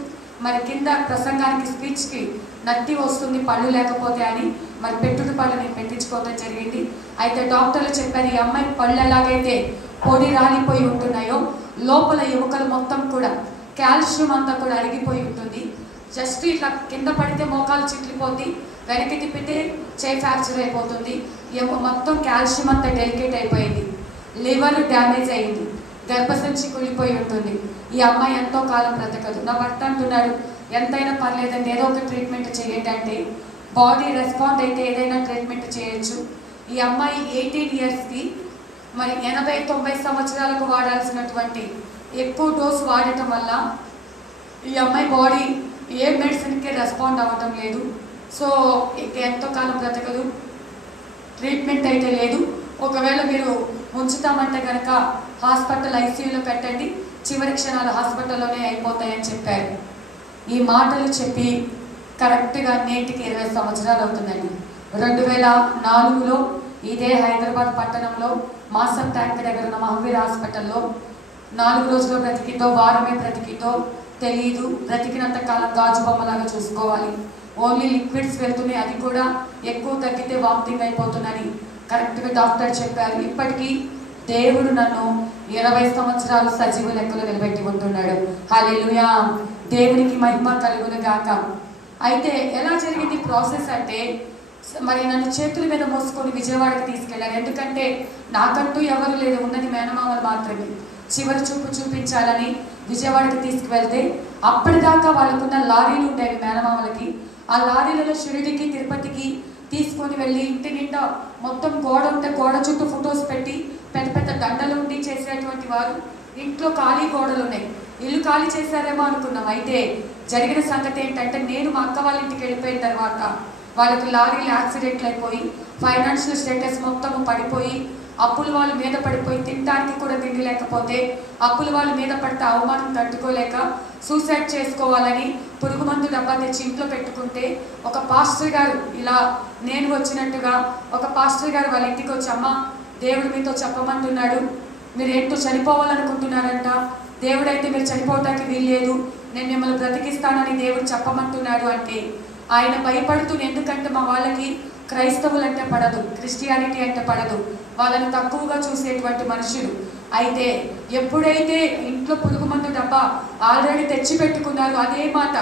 మరి కింద ప్రసంగానికి స్పీచ్కి నత్తి వస్తుంది పళ్ళు లేకపోతే అని మరి పెట్టుడు పళ్ళు నేను పెట్టించుకోవడం జరిగింది. అయితే డాక్టర్లు చెప్పారు ఈ అమ్మాయి పళ్ళు ఎలాగైతే పొడి రాలిపోయి ఉంటున్నాయో లోపల ఎముకలు మొత్తం కూడా కాల్షియం అంతా కూడా అరిగిపోయి ఉంటుంది. జస్ట్ ఇట్లా కింద పడితే మోకాలు చిట్లిపోద్ది, వెనక్కి తిప్పితే చేయి ఫ్రాక్చర్ అయిపోతుంది. మొత్తం కాల్షియం అంతా డెలికేట్ అయిపోయింది, లివర్ డ్యామేజ్ అయింది, గర్భసంచి కుళ్ళిపోయి ఉంటుంది. ఈ అమ్మాయి ఎంతో కాలం బ్రతకదు. నా భర్త అంటున్నాడు ఎంతైనా పర్లేదండి ఏదో ఒక ట్రీట్మెంట్ చేయండి అంటే, బాడీ రెస్పాండ్ అయితే ఏదైనా ట్రీట్మెంట్ చేయొచ్చు. ఈ అమ్మాయి 18 ఇయర్స్కి మరి 80-90 సంవత్సరాలకు వాడాల్సినటువంటి ఎక్కువ డోస్ వాడటం వల్ల ఈ అమ్మాయి బాడీ ఏ మెడిసిన్కి రెస్పాండ్ అవ్వటం లేదు. సో ఇక ఎంతో కాలం బ్రతకదు, ట్రీట్మెంట్ అయితే లేదు. ఒకవేళ మీరు ఉంచుతామంటే కనుక హాస్పిటల్ ఐసీయూలో పెట్టండి, చివరి క్షణాలు హాస్పిటల్లోనే అయిపోతాయని చెప్పారు. ఈ మాటలు చెప్పి కరెక్ట్గా నేటికి 20 సంవత్సరాలు అవుతుందండి. 2004లో ఇదే హైదరాబాద్ పట్టణంలో మాసప్ ట్యాంక్ దగ్గర ఉన్న మహావీర్ హాస్పిటల్లో 4 రోజులు బ్రతికితో వారమే బ్రతికితో తెలీదు. బ్రతికినంత కాలం గాజు బొమ్మలాగా చూసుకోవాలి, ఓన్లీ లిక్విడ్స్ వెళ్తున్నాయి, అది కూడా ఎక్కువ తగ్గితే వామిటింగ్ అయిపోతుందని కరెక్ట్గా డాక్టర్ చెప్పారు. ఇప్పటికీ దేవుడు నన్ను 20 సంవత్సరాలు సజీవ లెక్కలో నిలబెట్టి ఉంటున్నాడు. హల్లెలూయా, దేవునికి మహిమ కలుగును గాక. అయితే ఎలా జరిగింది ప్రాసెస్ అంటే మరి నన్ను చేతుల మీద మోసుకొని విజయవాడకి తీసుకెళ్లారు. ఎందుకంటే నాకంటూ ఎవరు లేదు, ఉన్నది మేనమామలు మాత్రమే. చివరి చూపు చూపించాలని విజయవాడకి తీసుకువెళ్తే అప్పటిదాకా వాళ్ళకున్న లారీలు ఉండేవి మేనమామలకి. ఆ లారీలలో షిరిడికి తిరుపతికి తీసుకొని వెళ్ళి ఇంటి నిండా మొత్తం గోడ ఉంటే గోడ చుట్టూ ఫొటోస్ పెట్టి పెద్ద పెద్ద దండలు ఉండి చేసేటువంటి వారు. ఇంట్లో ఖాళీ గోడలు ఉన్నాయి, ఇల్లు ఖాళీ చేశారేమో అనుకున్నాం. అయితే జరిగిన సంగతి ఏంటంటే నేను మా అక్క వాళ్ళ ఇంటికి వెళ్ళిపోయిన తర్వాత వాళ్ళకి లారీలు యాక్సిడెంట్లు అయిపోయి ఫైనాన్షియల్ స్టేటస్ మొత్తం పడిపోయి అప్పులు వాళ్ళ మీద పడిపోయి తినడానికి కూడా తిండి లేకపోతే అప్పులు వాళ్ళ మీద పడితే అవమానం తట్టుకోలేక సూసైడ్ చేసుకోవాలని పురుగు మందు డబ్బా తెచ్చి ఇంట్లో పెట్టుకుంటే ఒక పాస్టర్ గారు ఇలా నేను వచ్చినట్టుగా ఒక పాస్టర్ గారు వాళ్ళ ఇంటికి వచ్చి అమ్మ దేవుడు మీతో చెప్పమంటున్నాడు, మీరు ఏంటో చనిపోవాలనుకుంటున్నారంట, దేవుడైతే మీరు చనిపోవటానికి వీల్లేదు, నేను మిమ్మల్ని బ్రతికిస్తానని దేవుడు చెప్పమంటున్నాడు అంటే ఆయన భయపడుతూ, ఎందుకంటే మా వాళ్ళకి క్రైస్తవులు అంటే పడదు, క్రిస్టియానిటీ అంటే పడదు, వాళ్ళని తక్కువగా చూసేటువంటి మనుషులు. అయితే ఎప్పుడైతే ఇంట్లో పురుగు మందు డబ్బా ఆల్రెడీ తెచ్చి పెట్టుకున్నారు, అదే మాట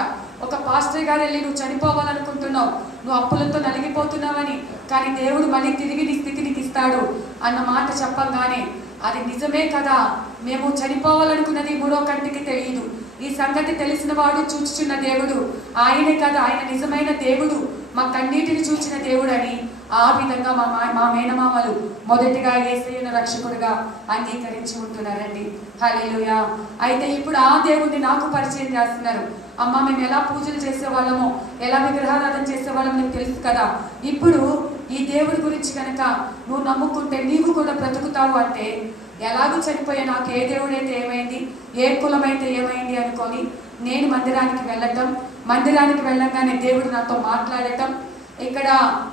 ఒక పాస్టర్ గారు వెళ్ళి నువ్వు చనిపోవాలనుకుంటున్నావు, నువ్వు అప్పులతో నలిగిపోతున్నావని, కానీ దేవుడు మళ్ళీ తిరిగి నీ స్థితి నీకు ఇస్తాడు అన్న మాట చెప్పగానే అది నిజమే కదా, మేము చనిపోవాలనుకున్నది మూడో కంటికి తెలియదు, ఈ సంగతి తెలిసిన వాడు చూచుచున్న దేవుడు ఆయనే కదా, ఆయన నిజమైన దేవుడు, మా కన్నీటిని చూచిన దేవుడు అని ఆ విధంగా మా మేనమామలు మొదటిగా యేసయ్యను రక్షకుడిగా అంగీకరించి ఉంటున్నారండి. హల్లెలూయా. అయితే ఇప్పుడు ఆ దేవుడిని నాకు పరిచయం చేస్తున్నారు. అమ్మ మేము ఎలా పూజలు చేసేవాళ్ళమో, ఎలా విగ్రహారాధన చేసేవాళ్ళమో నీకు తెలుసు కదా, ఇప్పుడు ఈ దేవుడి గురించి కనుక నువ్వు నమ్ముకుంటే నీవు కూడా బ్రతుకుతావు అంటే, ఎలాగూ చనిపోయే నాకు ఏ దేవుడైతే ఏమైంది, ఏ కులమైతే ఏమైంది అనుకొని నేను మందిరానికి వెళ్ళటం, మందిరానికి వెళ్ళగానే దేవుడు నాతో మాట్లాడటం. ఇక్కడ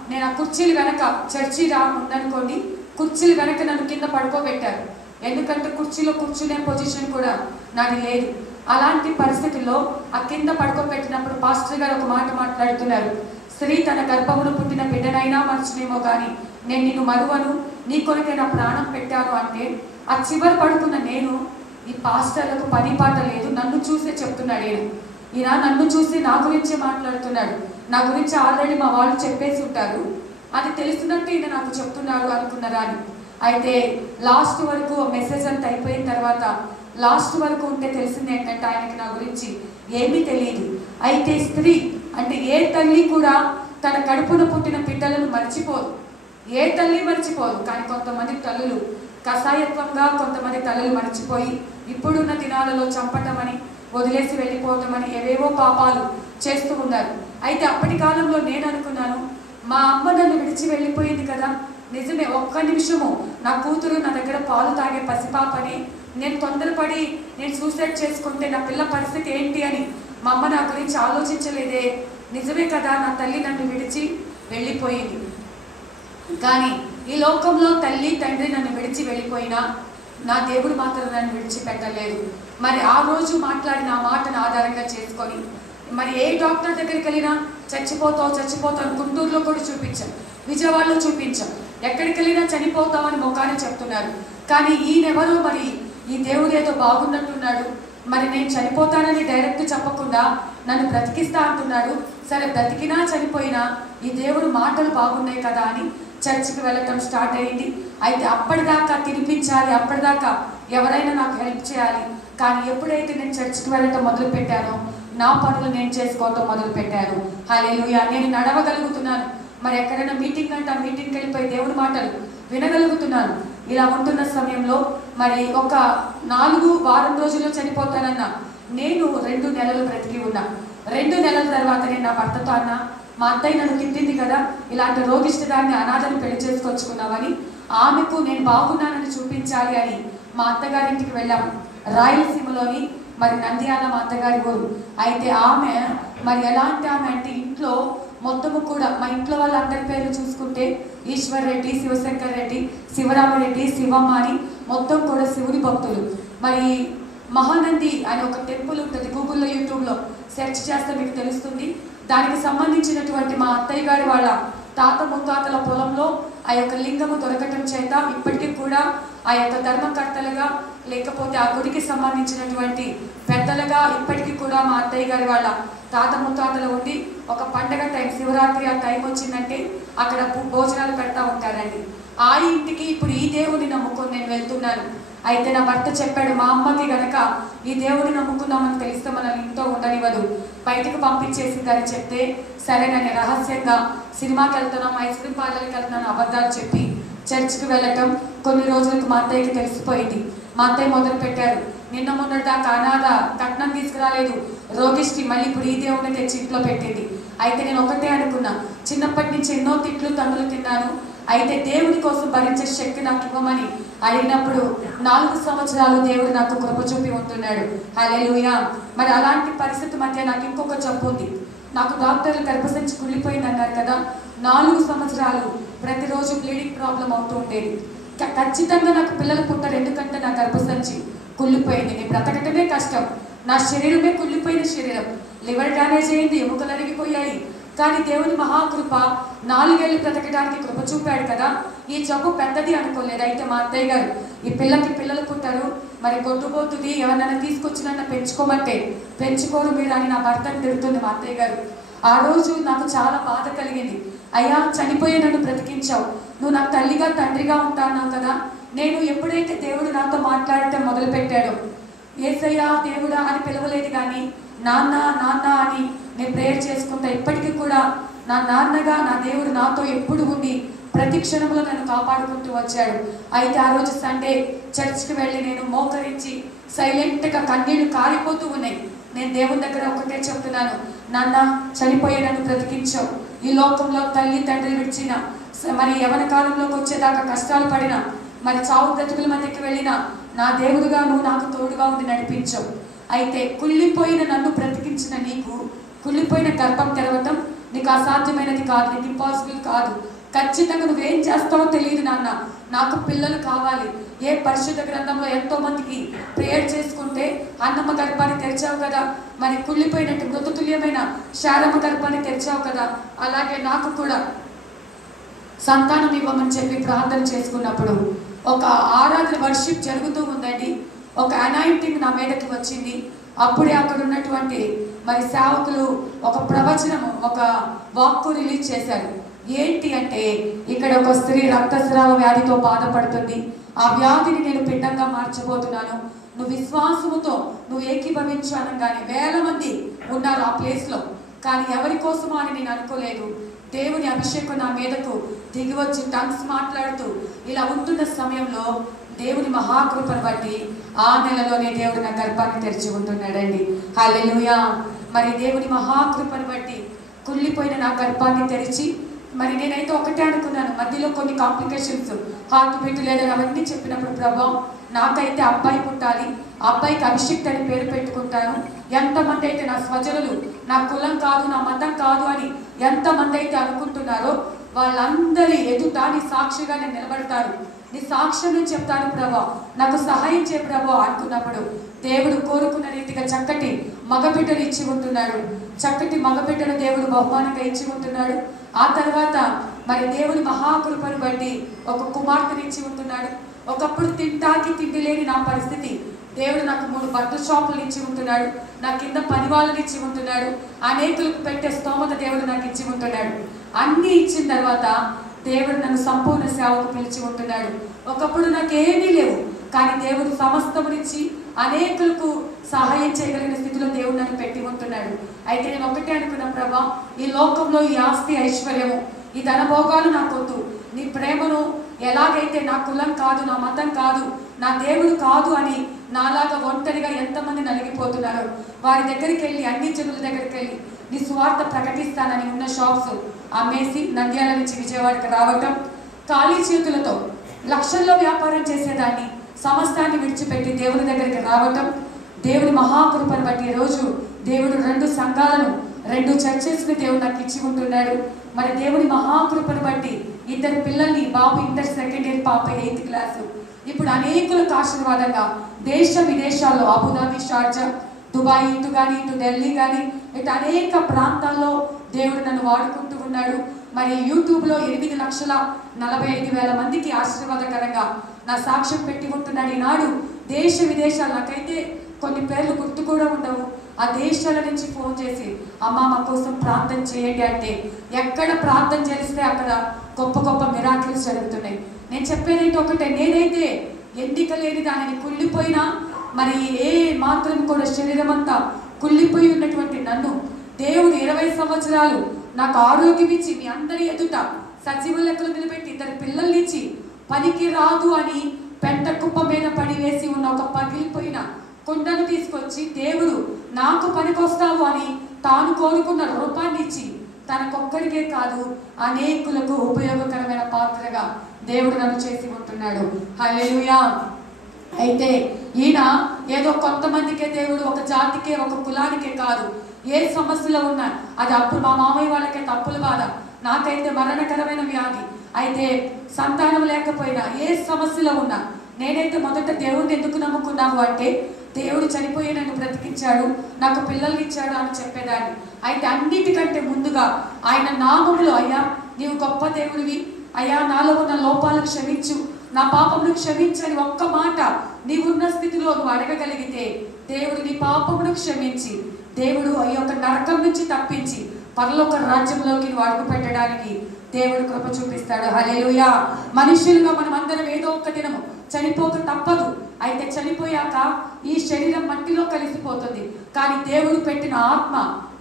నేను ఆ కుర్చీలు వెనక, చర్చి ఉందనుకోండి, కుర్చీలు వెనక నన్ను కింద పడుకోబెట్టారు. ఎందుకంటే కుర్చీలో కూర్చునే పొజిషన్ కూడా నాది లేదు. అలాంటి పరిస్థితుల్లో ఆ కింద పడుకోబెట్టినప్పుడు పాస్టర్ గారు ఒక మాట మాట్లాడుతున్నారు. స్త్రీ తన గర్భమును పుట్టిన బిడ్డనైనా మర్చినేమో కానీ నేను నిన్ను మరువను, నీ కొరకే నా ప్రాణం పెట్టాను అంటే, ఆ చివరి పడుకున్న నేను, ఈ పాస్టర్లకు పని పాట లేదు, నన్ను చూసే చెప్తున్నాడు. ఈయన నన్ను చూసి నా గురించే మాట్లాడుతున్నాడు. నా గురించి ఆల్రెడీ మా వాళ్ళు చెప్పేసి ఉంటారు, అది తెలుస్తున్నట్టు ఈయన నాకు చెప్తున్నాడు అనుకున్నారా అని. అయితే లాస్ట్ వరకు మెసేజ్ అంతా అయిపోయిన తర్వాత లాస్ట్ వరకు ఉంటే తెలిసింది ఏంటంటే, ఆయనకి నా గురించి ఏమీ తెలియదు. అయితే స్త్రీ అంటే ఏ తల్లి కూడా తన కడుపున పుట్టిన బిడ్డలను మర్చిపోదు, ఏ తల్లి మర్చిపోదు. కానీ కొంతమంది తల్లులు కషాయత్వంగా, కొంతమంది తల్లులు మర్చిపోయి ఇప్పుడున్న దినాలలో చంపటం అని, వదిలేసి వెళ్ళిపోవటం అని ఏవేవో పాపాలు చేస్తూ ఉన్నారు. అయితే అప్పటి కాలంలో నేను అనుకున్నాను, మా అమ్మ నన్ను విడిచి వెళ్ళిపోయింది కదా, నిజమే, ఒక్క నిమిషము నా కూతురు నా దగ్గర పాలు తాగే పసిపాపని నేను తొందరపడి నేను సూసైడ్ చేసుకుంటే నా పిల్ల పరిస్థితి ఏంటి అని మా అమ్మ నా గురించి ఆలోచించలేదే. నిజమే కదా, నా తల్లి నన్ను విడిచి వెళ్ళిపోయింది. కానీ ఈ లోకంలో తల్లి తండ్రి నన్ను విడిచి వెళ్ళిపోయినా నా దేవుడు మాత్రం నన్ను విడిచిపెట్టలేదు. మరి ఆ రోజు మాట్లాడిన ఆ మాటను ఆధారంగా చేసుకొని మరి ఏ డాక్టర్ దగ్గరికి వెళ్ళినా చచ్చిపోతావు గుంటూరులో కూడా చూపించాం, విజయవాడలో చూపించాం, ఎక్కడికి వెళ్ళినా చనిపోతామని ముఖాన్ని చెప్తున్నారు. కానీ ఈయనెవరో, మరి ఈ దేవుడు ఏదో బాగున్నట్టున్నాడు, మరి నేను చనిపోతానని డైరెక్ట్ చెప్పకుండా నన్ను బ్రతికిస్తా అంటున్నాడు. సరే, బ్రతికినా చనిపోయినా ఈ దేవుడు మాటలు బాగున్నాయి కదా అని చర్చికి వెళ్ళటం స్టార్ట్ అయ్యింది. అయితే అప్పటిదాకా తినిపించాలి, అప్పటిదాకా ఎవరైనా నాకు హెల్ప్ చేయాలి. కానీ ఎప్పుడైతే నేను చర్చికి వెళ్ళటం మొదలు పెట్టానో నా పనులు నేను చేసుకోవటం మొదలు పెట్టాను. హల్లెలూయా. నేను నడవగలుగుతున్నాను. మరి ఎక్కడైనా మీటింగ్ అంటే ఆ మీటింగ్కి వెళ్ళిపోయి దేవుడి మాటలు వినగలుగుతున్నాను. ఇలా ఉంటున్న సమయంలో మరి ఒక 4 వారం రోజుల్లో చనిపోతానన్న నేను 2 నెలలు బ్రతికి ఉన్నా. 2 నెలల తర్వాత నేను నా భర్తతో అన్న, మా అత్తయ్య నన్ను తిట్టింది కదా, ఇలాంటి రోగిష్టిదాన్ని అనాథని పెళ్లి చేసుకొచ్చుకున్నామని, ఆమెకు నేను బాగున్నానని చూపించాలి అని మా అత్తగారింటికి వెళ్ళాము. రాయలసీమలోని మరి నంద్యాల మా అత్తగారి ఊరు. అయితే ఆమె మరి ఎలాంటి ఆమె అంటే, ఇంట్లో మొత్తము కూడా మా ఇంట్లో వాళ్ళందరి పేర్లు చూసుకుంటే ఈశ్వర్ రెడ్డి, శివశంకర్ రెడ్డి, శివరామరెడ్డి, శివమ్మ అని మొత్తం కూడా శివుని భక్తులు. మరి మహానంది అని ఒక టెంపుల్ ఉంటుంది, గూగుల్లో యూట్యూబ్లో సెర్చ్ చేస్తే మీకు తెలుస్తుంది. దానికి సంబంధించినటువంటి మా అత్తయ్య గారి వాళ్ళ తాత ముత్తాతల పొలంలో ఆ యొక్క లింగము దొరకటం చేత ఇప్పటికీ కూడా ఆ యొక్క ధర్మకర్తలుగా, లేకపోతే ఆ గుడికి సంబంధించినటువంటి పెద్దలుగా ఇప్పటికీ కూడా మా అత్తయ్య గారి వాళ్ళ తాత ముత్తాతలు ఉండి, ఒక పండగ టైం, శివరాత్రి ఆ టైం వచ్చిందంటే అక్కడ భోజనాలు పెడతా ఉంటారండి. ఆ ఇంటికి ఇప్పుడు ఈ దేవుని నమ్ముకొని నేను వెళ్తున్నాను. అయితే నా భర్త చెప్పాడు, మా అమ్మకి గనక ఈ దేవుడిని నమ్ముకున్నామని తెలిస్తే మనల్ని ఇంట్లో ఉండనివ్వదు, బయటకు పంపించేసిందని చెప్తే, సరేనని రహస్యంగా సినిమాకి వెళ్తున్నాం, ఐస్ క్రీమ్ పార్లర్కి వెళ్తున్నాను అబద్ధాలు చెప్పి చర్చికి వెళ్ళటం. కొన్ని రోజులకు మా అత్తయ్యకి తెలిసిపోయింది. మా అత్తయ్య మొదలు పెట్టారు, నిన్న మొన్నటిదాకా అనాథ, కట్నం తీసుకురాలేదు, రోగిష్టి, మళ్ళీ ఇప్పుడు ఈ దేవుడిని తెచ్చి ఇంట్లో పెట్టింది. అయితే నేను ఒకటే అనుకున్నా, చిన్నప్పటి నుంచి ఎన్నో తిట్లు తండ్రులు తిన్నాను, అయితే దేవుడి కోసం భరించే శక్తి నాకు ఇవ్వమని అడిగినప్పుడు 4 సంవత్సరాలు దేవుడు నాకు కృప చూపి ఉంటున్నాడు. హల్లెలూయా. మరి అలాంటి పరిస్థితి మధ్య నాకు ఇంకొక జబ్బు ఉంది. నాకు డాక్టర్లు గర్భసంచి కుళ్ళిపోయింది అన్నారు కదా, 4 సంవత్సరాలు ప్రతిరోజు బ్లీడింగ్ ప్రాబ్లం అవుతూ ఉండేది. ఖచ్చితంగా నాకు పిల్లలు పుట్టారు, ఎందుకంటే నా గర్భసంచి కుళ్ళిపోయింది. నేను బ్రతకటమే కష్టం, నా శరీరమే కుళ్ళిపోయిన శరీరం, లివర్ డ్యామేజ్ అయింది, ఎముకలు అరిగిపోయాయి. కానీ దేవుని మహాకృప 4 ఏళ్ళు బ్రతకడానికి కృప చూపాడు కదా. ఈ జబ్బు పెద్దది అనుకోలేదు. అయితే మా అత్తయ్య గారు, ఈ పిల్లకి పిల్లలు పుట్టారు, మరి కొట్టుపోతుంది, ఎవరినైనా తీసుకొచ్చినన్నా పెంచుకోమంటే పెంచుకోరు మీరు అని నా భర్తను తిరుగుతుంది మా అత్తయ్య గారు. ఆ రోజు నాకు చాలా బాధ కలిగింది. అయ్యా, చనిపోయి నన్ను బ్రతికించావు, నువ్వు నాకు తల్లిగా తండ్రిగా ఉంటాన్నావు కదా. నేను ఎప్పుడైతే దేవుడు నాతో మాట్లాడటం మొదలు పెట్టాడో, యేసయ్యా దేవుడా అని పిలవలేదు, కానీ నాన్న నాన్న అని నేను ప్రేయర్ చేసుకుంటా. ఇప్పటికీ కూడా నా నాన్నగా నా దేవుడు నాతో ఎప్పుడు ఉండి ప్రతి క్షణంలో నన్ను కాపాడుకుంటూ వచ్చాడు. అయితే ఆ రోజు సండే చర్చ్కి వెళ్ళి నేను మోకరించి సైలెంట్గా కన్నీళ్లు కారిపోతూ ఉన్నాయి. నేను దేవుని దగ్గర ఒకటే చెప్తున్నాను, నాన్న చనిపోయే నన్ను బ్రతికించావు, ఈ లోకంలో తల్లి తండ్రి విడిచిన మరి యవన కాలంలోకి వచ్చేదాకా కష్టాలు పడినా, మరి చావు బ్రతుకుల మధ్యకి వెళ్ళినా నా దేవుడుగా నువ్వు నాకు తోడుగా ఉండి నడిపించవు. అయితే కుళ్ళిపోయిన నన్ను బ్రతికించిన నీకు కుళ్ళిపోయిన గర్భం తెరవటం నీకు అసాధ్యమైనది కాదు, నీకు ఇంపాసిబుల్ కాదు. ఖచ్చితంగా నువ్వేం చేస్తావో తెలియదు నాన్న, నాకు పిల్లలు కావాలి. ఏ పరిశుద్ధ గ్రంథంలో ఎంతో మందికి ప్రేయర్ చేసుకుంటే అన్నమ్మ గర్భాన్ని తెరిచావు కదా, మరి కుళ్ళిపోయినట్టు మృతతుల్యమైన శారమ్మ గర్భాన్ని తెరిచావు కదా, అలాగే నాకు కూడా సంతానం ఇవ్వమని చెప్పి ప్రార్థన చేసుకున్నప్పుడు ఒక ఆరాధన వర్షిప్ జరుగుతూ ఉందండి. ఒక అనాయింటింగ్ నా మీదకి వచ్చింది. అప్పుడే అక్కడ ఉన్నటువంటి మరి సేవకులు ఒక ప్రవచనము, ఒక వాక్కు రిలీజ్ చేశారు. ఏంటి అంటే, ఇక్కడ ఒక స్త్రీ రక్తస్రావ వ్యాధితో బాధపడుతుంది, ఆ వ్యాధిని నేను పిండంగా మార్చబోతున్నాను, నువ్వు విశ్వాసముతో నువ్వు ఏకీభవించు అనగానే వేల మంది ఉన్నారు ఆ ప్లేస్లో. కానీ ఎవరి కోసమో అని నేను అనుకోలేదు. దేవుని అభిషేకం నా మీదకు దిగి వచ్చి టంగ్స్ మాట్లాడుతూ ఇలా ఉంటున్న సమయంలో దేవుని మహాకృపను బట్టి ఆ నెలలోనే దేవుడు నా గర్భాన్ని తెరిచి ఉంటున్నాడండి. హల్లెలూయా. మరి దేవుని మహాకృపను బట్టి కుళ్ళిపోయిన నా గర్భాన్ని తెరిచి, మరి నేనైతే ఒకటే అనుకున్నాను, మధ్యలో కొన్ని కాంప్లికేషన్స్, హార్ట్ బీట్ లేదని అవన్నీ చెప్పినప్పుడు, ప్రభా నాకైతే అబ్బాయి పుట్టాలి, అబ్బాయికి అభిషేక్ అని పేరు పెట్టుకుంటాను. ఎంతమంది అయితే నా స్వజనులు నా కులం కాదు, నా మతం కాదు అని ఎంతమంది అయితే అనుకుంటున్నారో వాళ్ళందరి ఎదుట నీ సాక్షిగా నేను నిలబడతాను, నీ సాక్ష్యం నేను చెప్తాను ప్రభా, నాకు సహాయం చే ప్రభా అనుకున్నప్పుడు దేవుడు కోరుకున్న రీతిగా చక్కటి మగబిడ్డను ఇచ్చి ఉంటున్నాడు. చక్కటి మగబిడ్డను దేవుడు బహుమానంగా ఇచ్చి ఉంటున్నాడు. ఆ తర్వాత మరి దేవుని మహాకృపను బట్టి ఒక కుమార్తెను ఇచ్చి ఉంటున్నాడు. ఒకప్పుడు తింటాకి తిండి లేని నా పరిస్థితి దేవుడు నాకు 3 బట్టల షాపులు ఇచ్చి ఉంటున్నాడు, నా కింద పని వాళ్ళని ఇచ్చి ఉంటున్నాడు, అనేకులకు పెట్టే స్తోమత దేవుడు నాకు ఇచ్చి ఉంటున్నాడు. అన్నీ ఇచ్చిన తర్వాత దేవుడు నన్ను సంపూర్ణ సేవకు పిలిచి ఉంటున్నాడు. ఒకప్పుడు నాకేమీ లేవు, కానీ దేవుడు సమస్తమునిచ్చి అనేకులకు సహాయం చేయగలిగిన స్థితిలో దేవుడు నన్ను పెట్టి ఉంటున్నాడు. అయితే నేను ఒకటే అనుకున్నా, ప్రభా ఈ లోకంలో ఈ ఆస్తి ఐశ్వర్యము ఈ ధనభోగాలు నాకొద్దు, నీ ప్రేమను ఎలాగైతే నా కులం కాదు, నా మతం కాదు, నా దేవుడు కాదు అని నాలాగా ఒంటరిగా ఎంతమంది నలిగిపోతున్నారు వారి దగ్గరికి వెళ్ళి, అన్ని జనుల దగ్గరికి వెళ్ళి నీ స్వార్థ ప్రకటిస్తానని ఉన్న షాప్స్ అమ్మేసి నంద్యాల నుంచి విజయవాడకి రావటం, ఖాళీ చేతులతో లక్షల్లో వ్యాపారం చేసేదాన్ని సమస్తాన్ని విడిచిపెట్టి దేవుని దగ్గరికి రావటం, దేవుని మహాకృపను బట్టి రోజు దేవుడు 2 సంఘాలను 2 చర్చెస్ని దేవుడు నాకు ఇచ్చి ఉంటున్నాడు. మరి దేవుని మహాకృపను బట్టి 2 పిల్లల్ని, బాబు ఇంటర్ సెకండ్ ఇయర్, పాప 8th క్లాసు, ఇప్పుడు అనేకులకు ఆశీర్వాదంగా దేశ విదేశాల్లో అబుదాబి, షార్జా, దుబాయ్, ఇటు కానీ ఇటు ఢిల్లీ కానీ ఇటు అనేక ప్రాంతాల్లో దేవుడు నన్ను వాడుకుంటూ ఉన్నాడు. మరి యూట్యూబ్లో 8,45,000 మందికి ఆశీర్వాదకరంగా నా సాక్ష్యం పెట్టి ఉంటున్నాడు. ఈనాడు దేశ విదేశాలు, నాకైతే కొన్ని పేర్లు గుర్తు కూడా ఉండవు, ఆ దేశాల నుంచి ఫోన్ చేసి అమ్మ మా కోసం ప్రార్థన చేయండి అంటే ఎక్కడ ప్రార్థన చేస్తే అక్కడ గొప్ప గొప్ప మిరాకిల్స్ జరుగుతున్నాయి. నేను చెప్పేదైతే ఒకటే, నేనైతే ఎన్నిక లేని దానిని కుళ్ళిపోయినా, మరి ఏ మాత్రం కూడా శరీరం అంతా కుళ్ళిపోయి ఉన్నటువంటి నన్ను దేవుడు 20 సంవత్సరాలు నాకు ఆరోగ్యం ఇచ్చి మీ అందరి ఎదుట సజీవ లెక్కలు నిలబెట్టి 2 పిల్లల్నిచ్చి పనికి రాదు అని పెంట కుప్ప మీద పడివేసి ఉన్న ఒక పగిలిపోయిన కుండను తీసుకొచ్చి దేవుడు నాకు పనికొస్తావు అని తాను కోరుకున్న రూపాన్ని ఇచ్చి తనకొక్కడికే కాదు అనేకులకు ఉపయోగకరమైన పాత్రగా దేవుడు నన్ను చేసి ఉంటున్నాడు. హల్లెలూయా. అయితే ఈయన ఏదో కొంతమందికే దేవుడు, ఒక జాతికే, ఒక కులానికే కాదు, ఏ సమస్యలో ఉన్నా అది అప్పుడు మా మామయ్య వాళ్ళకే తప్పుల బాధ, నాకైతే మరణకరమైన వ్యాధి, అయితే సంతానం లేకపోయినా ఏ సమస్యలో ఉన్నా నేనైతే మొదట దేవుడిని ఎందుకు నమ్ముకున్నావు అంటే దేవుడు చనిపోయి నన్ను బ్రతికించాడు, నాకు పిల్లల్ని ఇచ్చాడు అని చెప్పేదాన్ని. అయితే అన్నిటికంటే ముందుగా ఆయన నామములో, అయ్యా నీవు గొప్ప దేవుడివి, అయ్యా నాలో ఉన్న లోపాలు క్షమించు, నా పాపమును క్షమించని ఒక్క మాట నీవున్న స్థితిలో నువ్వు అడగగలిగితే దేవుడు నీ పాపమును క్షమించి దేవుడు ఈ యొక్క నరకం నుంచి తప్పించి పరలోక రాజ్యంలోకి నువ్వు అడుగు పెట్టడానికి దేవుడు కృప చూపిస్తాడు. హల్లెలూయా. మనుషులుగా మనం అందరం ఏదో ఒక దినము చనిపోక తప్పదు. అయితే చనిపోయాక ఈ శరీరం మట్టిలో కలిసిపోతుంది, కానీ దేవుడు పెట్టిన ఆత్మ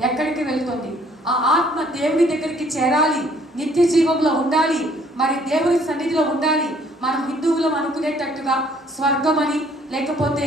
ఎక్కడికి వెళ్తుంది? ఆ ఆత్మ దేవుని దగ్గరికి చేరాలి, నిత్య జీవంలో ఉండాలి, మరి దేవుని సన్నిధిలో ఉండాలి. మనం హిందువులం అనుకునేటట్టుగా స్వర్గం అని, లేకపోతే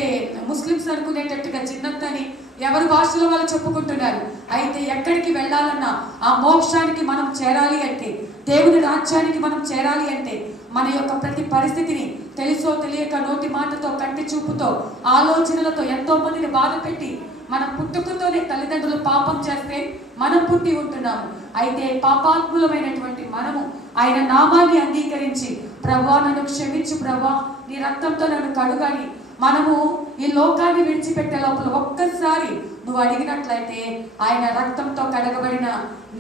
ముస్లిమ్స్ అనుకునేటట్టుగా జిన్నత్ అని ఎవరి భాషలో వాళ్ళు చెప్పుకుంటున్నారు. అయితే ఎక్కడికి వెళ్ళాలన్నా ఆ మోక్షానికి మనం చేరాలి అంటే దేవుని రాజ్యానికి మనం చేరాలి అంటే మన యొక్క ప్రతి పరిస్థితిని తెలుసో తెలియక నోటి మాటతో కంటి చూపుతో ఆలోచనలతో ఎంతో మందిని బాధ పెట్టి మనం పుట్టుకతోనే తల్లిదండ్రులు పాపం చేస్తే మనం పుట్టి ఉంటున్నాము. అయితే పాపాత్ములమైనటువంటి మనము ఆయన నామాన్ని అంగీకరించి ప్రభువా నన్ను క్షమించు ప్రభువా నీ రక్తంతో నన్ను కడుగాని మనము ఈ లోకాన్ని విడిచిపెట్టే లోపల ఒక్కసారి నువ్వు అడిగినట్లయితే ఆయన రక్తంతో కడగబడిన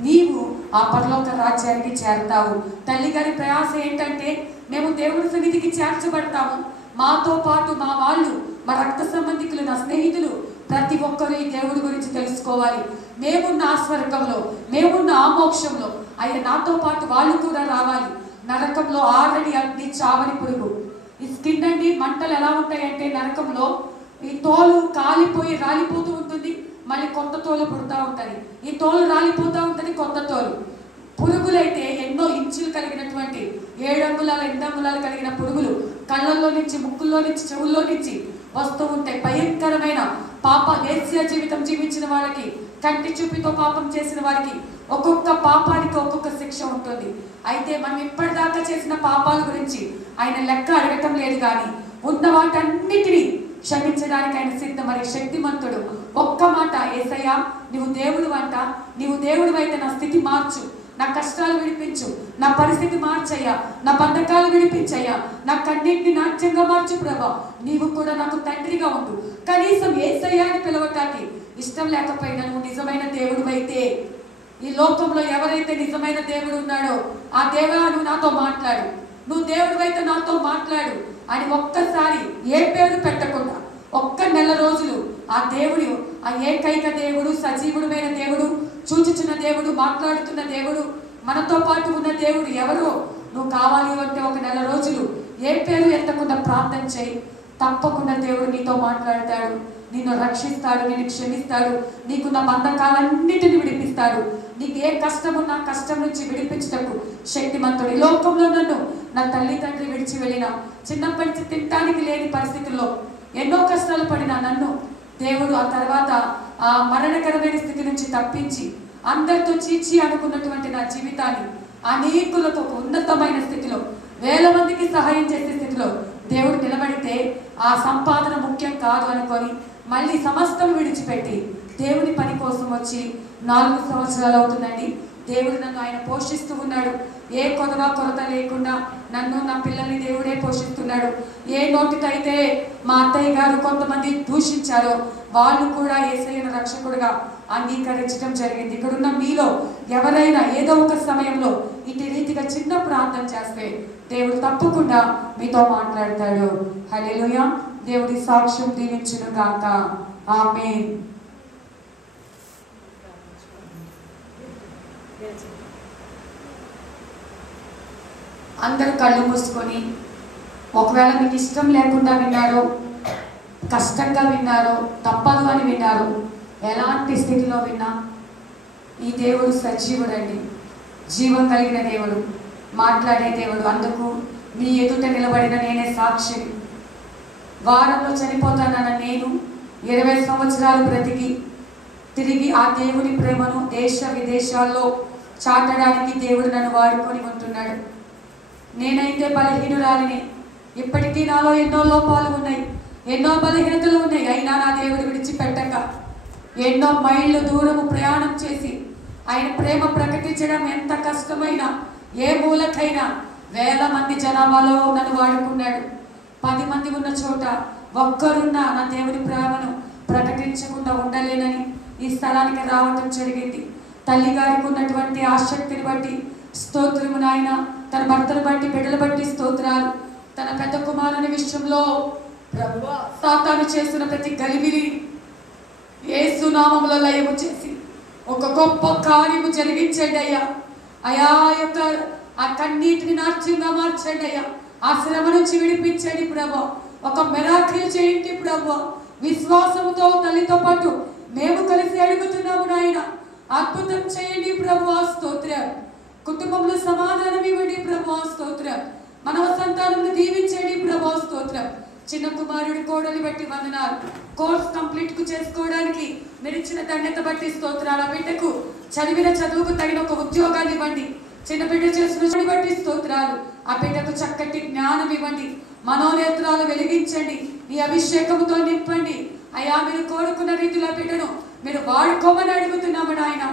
నీవు ఆ పరలోక రాజ్యానికి చేరతావు. తల్లి గారి ప్రయాస ఏంటంటే మేము దేవుడి సన్నిధికి చేర్చబడతాము, మాతో పాటు మా వాళ్ళు, మా రక్త సంబంధికులు, నా స్నేహితులు ప్రతి ఒక్కరు ఈ దేవుడి గురించి తెలుసుకోవాలి. మేమున్న ఆ స్వర్గంలో, మేమున్న ఆ మోక్షంలో ఆయన నాతో పాటు వాళ్ళు కూడా రావాలి. నరకంలో ఆరని అగ్ని చావని పురుగు. ఈ స్కిన్ అండి మంటలు ఎలా ఉంటాయంటే నరకంలో ఈ తోలు కాలిపోయి రాలిపోతూ ఉంటుంది, మళ్ళీ కొత్త తోలు పుడతా ఉంటుంది. ఈ తోలు రాలిపోతూ ఉంటుంది, కొత్త తోలు. పురుగులైతే ఎన్నో ఇంచులు కలిగినటువంటి 7 అంగుళాలు 8 అంగుళాలు కలిగిన పురుగులు కళ్ళల్లో నుంచి, ముక్కుల్లో నుంచి, చెవుల్లో నుంచి వస్తూ ఉంటాయి. భయంకరమైన పాప వేశ్య జీవితం జీవించిన వారికి, కంటి చూపితో పాపం చేసిన వారికి ఒక్కొక్క పాపానికి ఒక్కొక్క శిక్ష ఉంటుంది. అయితే మనం ఇప్పటిదాకా చేసిన పాపాల గురించి ఆయన లెక్క అడగటం లేదు, కానీ ఉన్న వాటన్నిటినీ క్షమించడానికి ఆయన సిద్ధం. మరి శక్తిమంతుడు. ఒక్క మాట, యేసయ్యా నువ్వు దేవుడు అంట, నీవు దేవుడు అయితే నా స్థితి మార్చు, నా కష్టాలు విడిపించు, నా పరిస్థితి మార్చయ్యా, నా బంధకాలు విడిపించయ్యా, నా కన్నింటిని నాట్యంగా మార్చు ప్రభా, నీవు కూడా నాకు తండ్రిగా ఉండు. కనీసం యేసయ్యా అని పిలవటానికి ఇష్టం లేకపోయినా నువ్వు నిజమైన దేవుడు అయితే, ఈ లోకంలో ఎవరైతే నిజమైన దేవుడు ఉన్నాడో ఆ దేవా నువ్వు నాతో మాట్లాడు, నువ్వు దేవుడు అయితే నాతో మాట్లాడు అని ఒక్కసారి ఏ పేరు పెట్టకుండా ఒక్క నెల రోజులు ఆ దేవుడు, ఆ ఏకైక దేవుడు, సజీవుడమైన దేవుడు, చూచుచున్న దేవుడు, మాట్లాడుతున్న దేవుడు, మనతో పాటు ఉన్న దేవుడు ఎవరో నువ్వు కావాలి అంటే ఒక నెల రోజులు ఏ పేరు ఎత్తకుండా ప్రార్థన చేయి. తప్పకుండా దేవుడు నీతో మాట్లాడతాడు, నిన్ను రక్షిస్తాడు, నిన్ను క్షమిస్తాడు, నీకున్న బంధకాలన్నిటిని విడిపిస్తాడు. నీకు ఏ కష్టం ఉన్నా కష్టం నుంచి విడిపించటకు శక్తిమంతుడు. ఈ లోకంలో నన్ను నా తల్లి తండ్రి విడిచి వెళ్ళిన, చిన్నప్పటి నుంచి తినటానికి లేని పరిస్థితుల్లో ఎన్నో కష్టాలు పడిన నన్ను దేవుడు ఆ తర్వాత ఆ మరణకరమైన స్థితి నుంచి తప్పించి అందరితో చీచి అనుకున్నటువంటి నా జీవితాన్ని అనేకులతో ఉన్నతమైన స్థితిలో, వేల మందికి సహాయం చేసే స్థితిలో దేవుడు నిలబడితే ఆ సంపాదన ముఖ్యం కాదు అనుకొని మళ్ళీ సమస్తం విడిచిపెట్టి దేవుని పని కోసం వచ్చి 4 సంవత్సరాలు అవుతుందండి. దేవుడు నన్ను ఆయన పోషిస్తూ ఉన్నాడు. ఏ కొరత లేకుండా నన్ను, నా పిల్లల్ని దేవుడే పోషిస్తున్నాడు. ఏ నోటితో అయితే మా అత్తయ్య గారు కొంతమంది దూషించారో వాళ్ళు కూడా యేసయ్యను రక్షకుడుగా అంగీకరించడం జరిగింది. ఇక్కడున్న మీలో ఎవరైనా ఏదో ఒక సమయంలో ఇటు రీతిగా చిన్న ప్రార్థన చేస్తే దేవుడు తప్పకుండా మీతో మాట్లాడతాడు. హల్లెలూయా. దేవుడి సాక్ష్యం దీవించును గాక. ఆమేన్. అందరూ కళ్ళు మూసుకొని, ఒకవేళ మీకు ఇష్టం లేకుండా విన్నారో, కష్టంగా విన్నారో, తప్పదు అని విన్నారో, ఎలాంటి స్థితిలో విన్నా ఈ దేవుడు సజీవుడండి, జీవం కలిగిన దేవుడు, మాట్లాడే దేవుడు. అందుకు మీ ఎదుట నిలబడిన నేనే సాక్షి. వారంలో చనిపోతానన్న నేను 20 సంవత్సరాలు బ్రతికి తిరిగి ఆ దేవుని ప్రేమను దేశ విదేశాల్లో చాటడానికి దేవుడు నన్ను వాడుకొని ఉంటున్నాడు. నేనైతే బలహీనురాలిని. ఇప్పటికీ నాలో ఎన్నో లోపాలు ఉన్నాయి, ఎన్నో బలహీనతలు ఉన్నాయి. అయినా నా దేవుడు విడిచిపెట్టక ఎన్నో మైళ్ళు దూరము ప్రయాణం చేసి ఆయన ప్రేమ ప్రకటించడం ఎంత కష్టమైనా, ఏ మూలకైనా వేల మంది జనాభాలో నన్ను వాడుకున్నాడు. 10 మంది ఉన్న చోట ఒక్కరున్నా నా దేవుని ప్రేమను ప్రకటించకుండా ఉండలేనని ఈ స్థలానికి రావటం జరిగింది. తల్లి గారికి ఉన్నటువంటి ఆసక్తిని బట్టి స్తోత్రము నాయన. తన భర్తను బట్టి, బిడ్డలు బట్టి స్తోత్రాలు. తన పెద్ద కుమారుని విషయంలో ప్రభువా సాతాను చేస్తున్న ప్రతి గలిబిలి యేసు నామములో లయము చేసి ఒక గొప్ప కార్యము జరిగించండి అయ్యా. అయా యొక్క ఆ కన్నీటిని నాట్యంగా మార్చండి అయ్యా. ఆ శ్రమ నుంచి విడిపించండి ప్రభు. ఒక మిరాకిల్ చేయండి ప్రభు. విశ్వాసముతో తల్లితో పాటు మేము కలిసి అడుగుతున్నాము నాయన. అద్భుతం చేయండి ప్రభు. స్తోత్రం. కుటుంబంలో సమాధానం ఇవ్వండి ప్రభు. స్తోత్రం. మనవ సంతానం దీవించండి ప్రభు. స్తోత్రం. చిన్న కుమారుడి కోడలి బట్టి వందనాలు. కోర్స్ కంప్లీట్ కు చేసుకోవడానికి మీరు ఇచ్చిన ధన్యత బట్టి స్తోత్రాలు. ఆ బిడ్డకు చదివిన చదువుకు తగిన ఒక ఉద్యోగాన్ని ఇవ్వండి. చిన్న బిడ్డ చేసిన బట్టి స్తోత్రాలు. ఆ బిడ్డకు చక్కటి జ్ఞానం ఇవ్వండి, మనోనేత్రాలు వెలిగించండి, నీ అభిషేకంతో నింపండి అయ్యా. మీరు కోరుకున్న రీతిలో బిడ్డను మీరు వాడుకోమని అడుగుతున్నాము నాయన.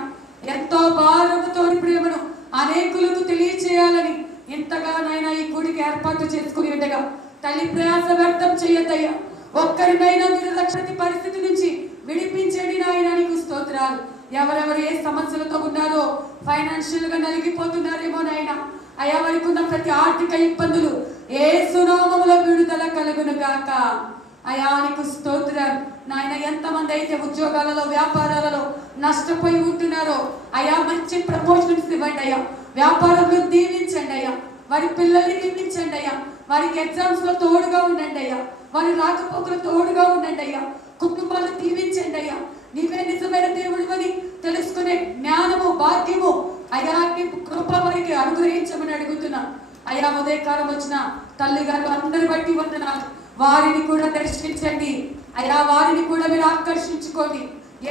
ఎంతో భారముతో ప్రేమను అనేకులకు తెలియచేయాలని ఇంతగా నాయన ఈ గుడికి ఏర్పాటు చేసుకుని ఉండగా తల్లి ప్రయాస వ్యర్థం చేయద్దయ్యా. ఒక్కరినైనా మీరు రక్షణ పరిస్థితి నుంచి విడిపించండి నాయన, నీకు స్తోత్రాలు. ఎవరెవరు ఏ సమస్యలతో ఉన్నారో, ఫైనాన్షియల్ గా నలిగిపోతున్నారేమో నాయన అయ్యా, వారికి ఉన్న ప్రతి ఆర్థిక ఇబ్బందులు యేసు నామములో విడుదల కలుగును గాక అయ్యా, నీకు స్తోత్రం నాయన. ఎంతమంది అయితే ఉద్యోగాలలో వ్యాపారాలలో నష్టపోయి ఉంటున్నారో అయ్యా, మంచి ప్రమోషన్స్ ఇవ్వండి అయ్యా, వ్యాపారంలో దీవించండి అయ్యా, వారి పిల్లల్ని దీవించండి అయ్యా, వారికి ఎగ్జామ్స్ లో తోడుగా ఉండండి అయ్యా, వారి రాకపోకలు తోడుగా ఉండండి అయ్యా, కుటుంబాలు దీవించండి అయ్యా. నీవే నిజమైన దేవుడు అని తెలుసుకునే జ్ఞానము భాగ్యము అయ్యా, కృప వారికి అనుగ్రహించమని అడుగుతున్నా అయ్యా. ఉదయకాలం వచ్చిన తల్లి గారు అందరి బట్టి వందనాలు. వారిని కూడా దర్శించండి అయ్యా, వారిని కూడా మీరు ఆకర్షించుకోండి.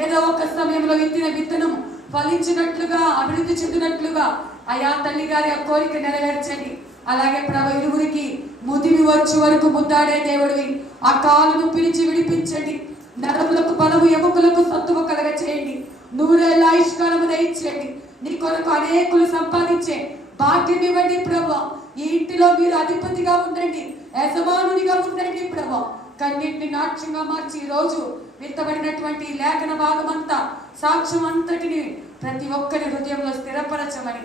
ఏదో ఒక సమయంలో విత్తిన విత్తనం ఫలించినట్లుగా, అభివృద్ధి చెందినట్లుగా అయ్యా తల్లి గారి ఆ కోరిక నెరవేర్చండి. అలాగే ప్రభు ఇరువురికి ముదిమి వచ్చే వరకు ముద్దాడే దేవుడివి, ఆ కాలును పిలిచి విడిపించండి. నరములకు బలము, ఎముకలకు సత్తువ కలగ చేయండి. నూరేళ్ళ ఆయుష్కాలము దయచేయండి. నీ కొరకు అనేకులు సంపాదించే భాగ్యం ఇవ్వండి ప్రభు. ఈ ఇంటిలో మీరు అధిపతిగా ఉండండి, యజమానునిగా ఉండండి ప్రభు. కన్నింటిని నాట్యంగా మార్చి ఈ రోజు విత్తబడినటువంటి లేఖన భాగం అంతా, సాక్ష్యం అంతటిని ప్రతి ఒక్కరి హృదయంలో స్థిరపరచమని,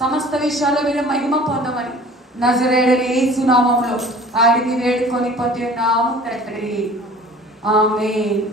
సమస్త విషయాల్లో మీరు మహిమ పొందమని నజరేయుడైన యేసు నామములో అడిగి వేడుకొని పొందున్నాము తండ్రి. ఆమేన్.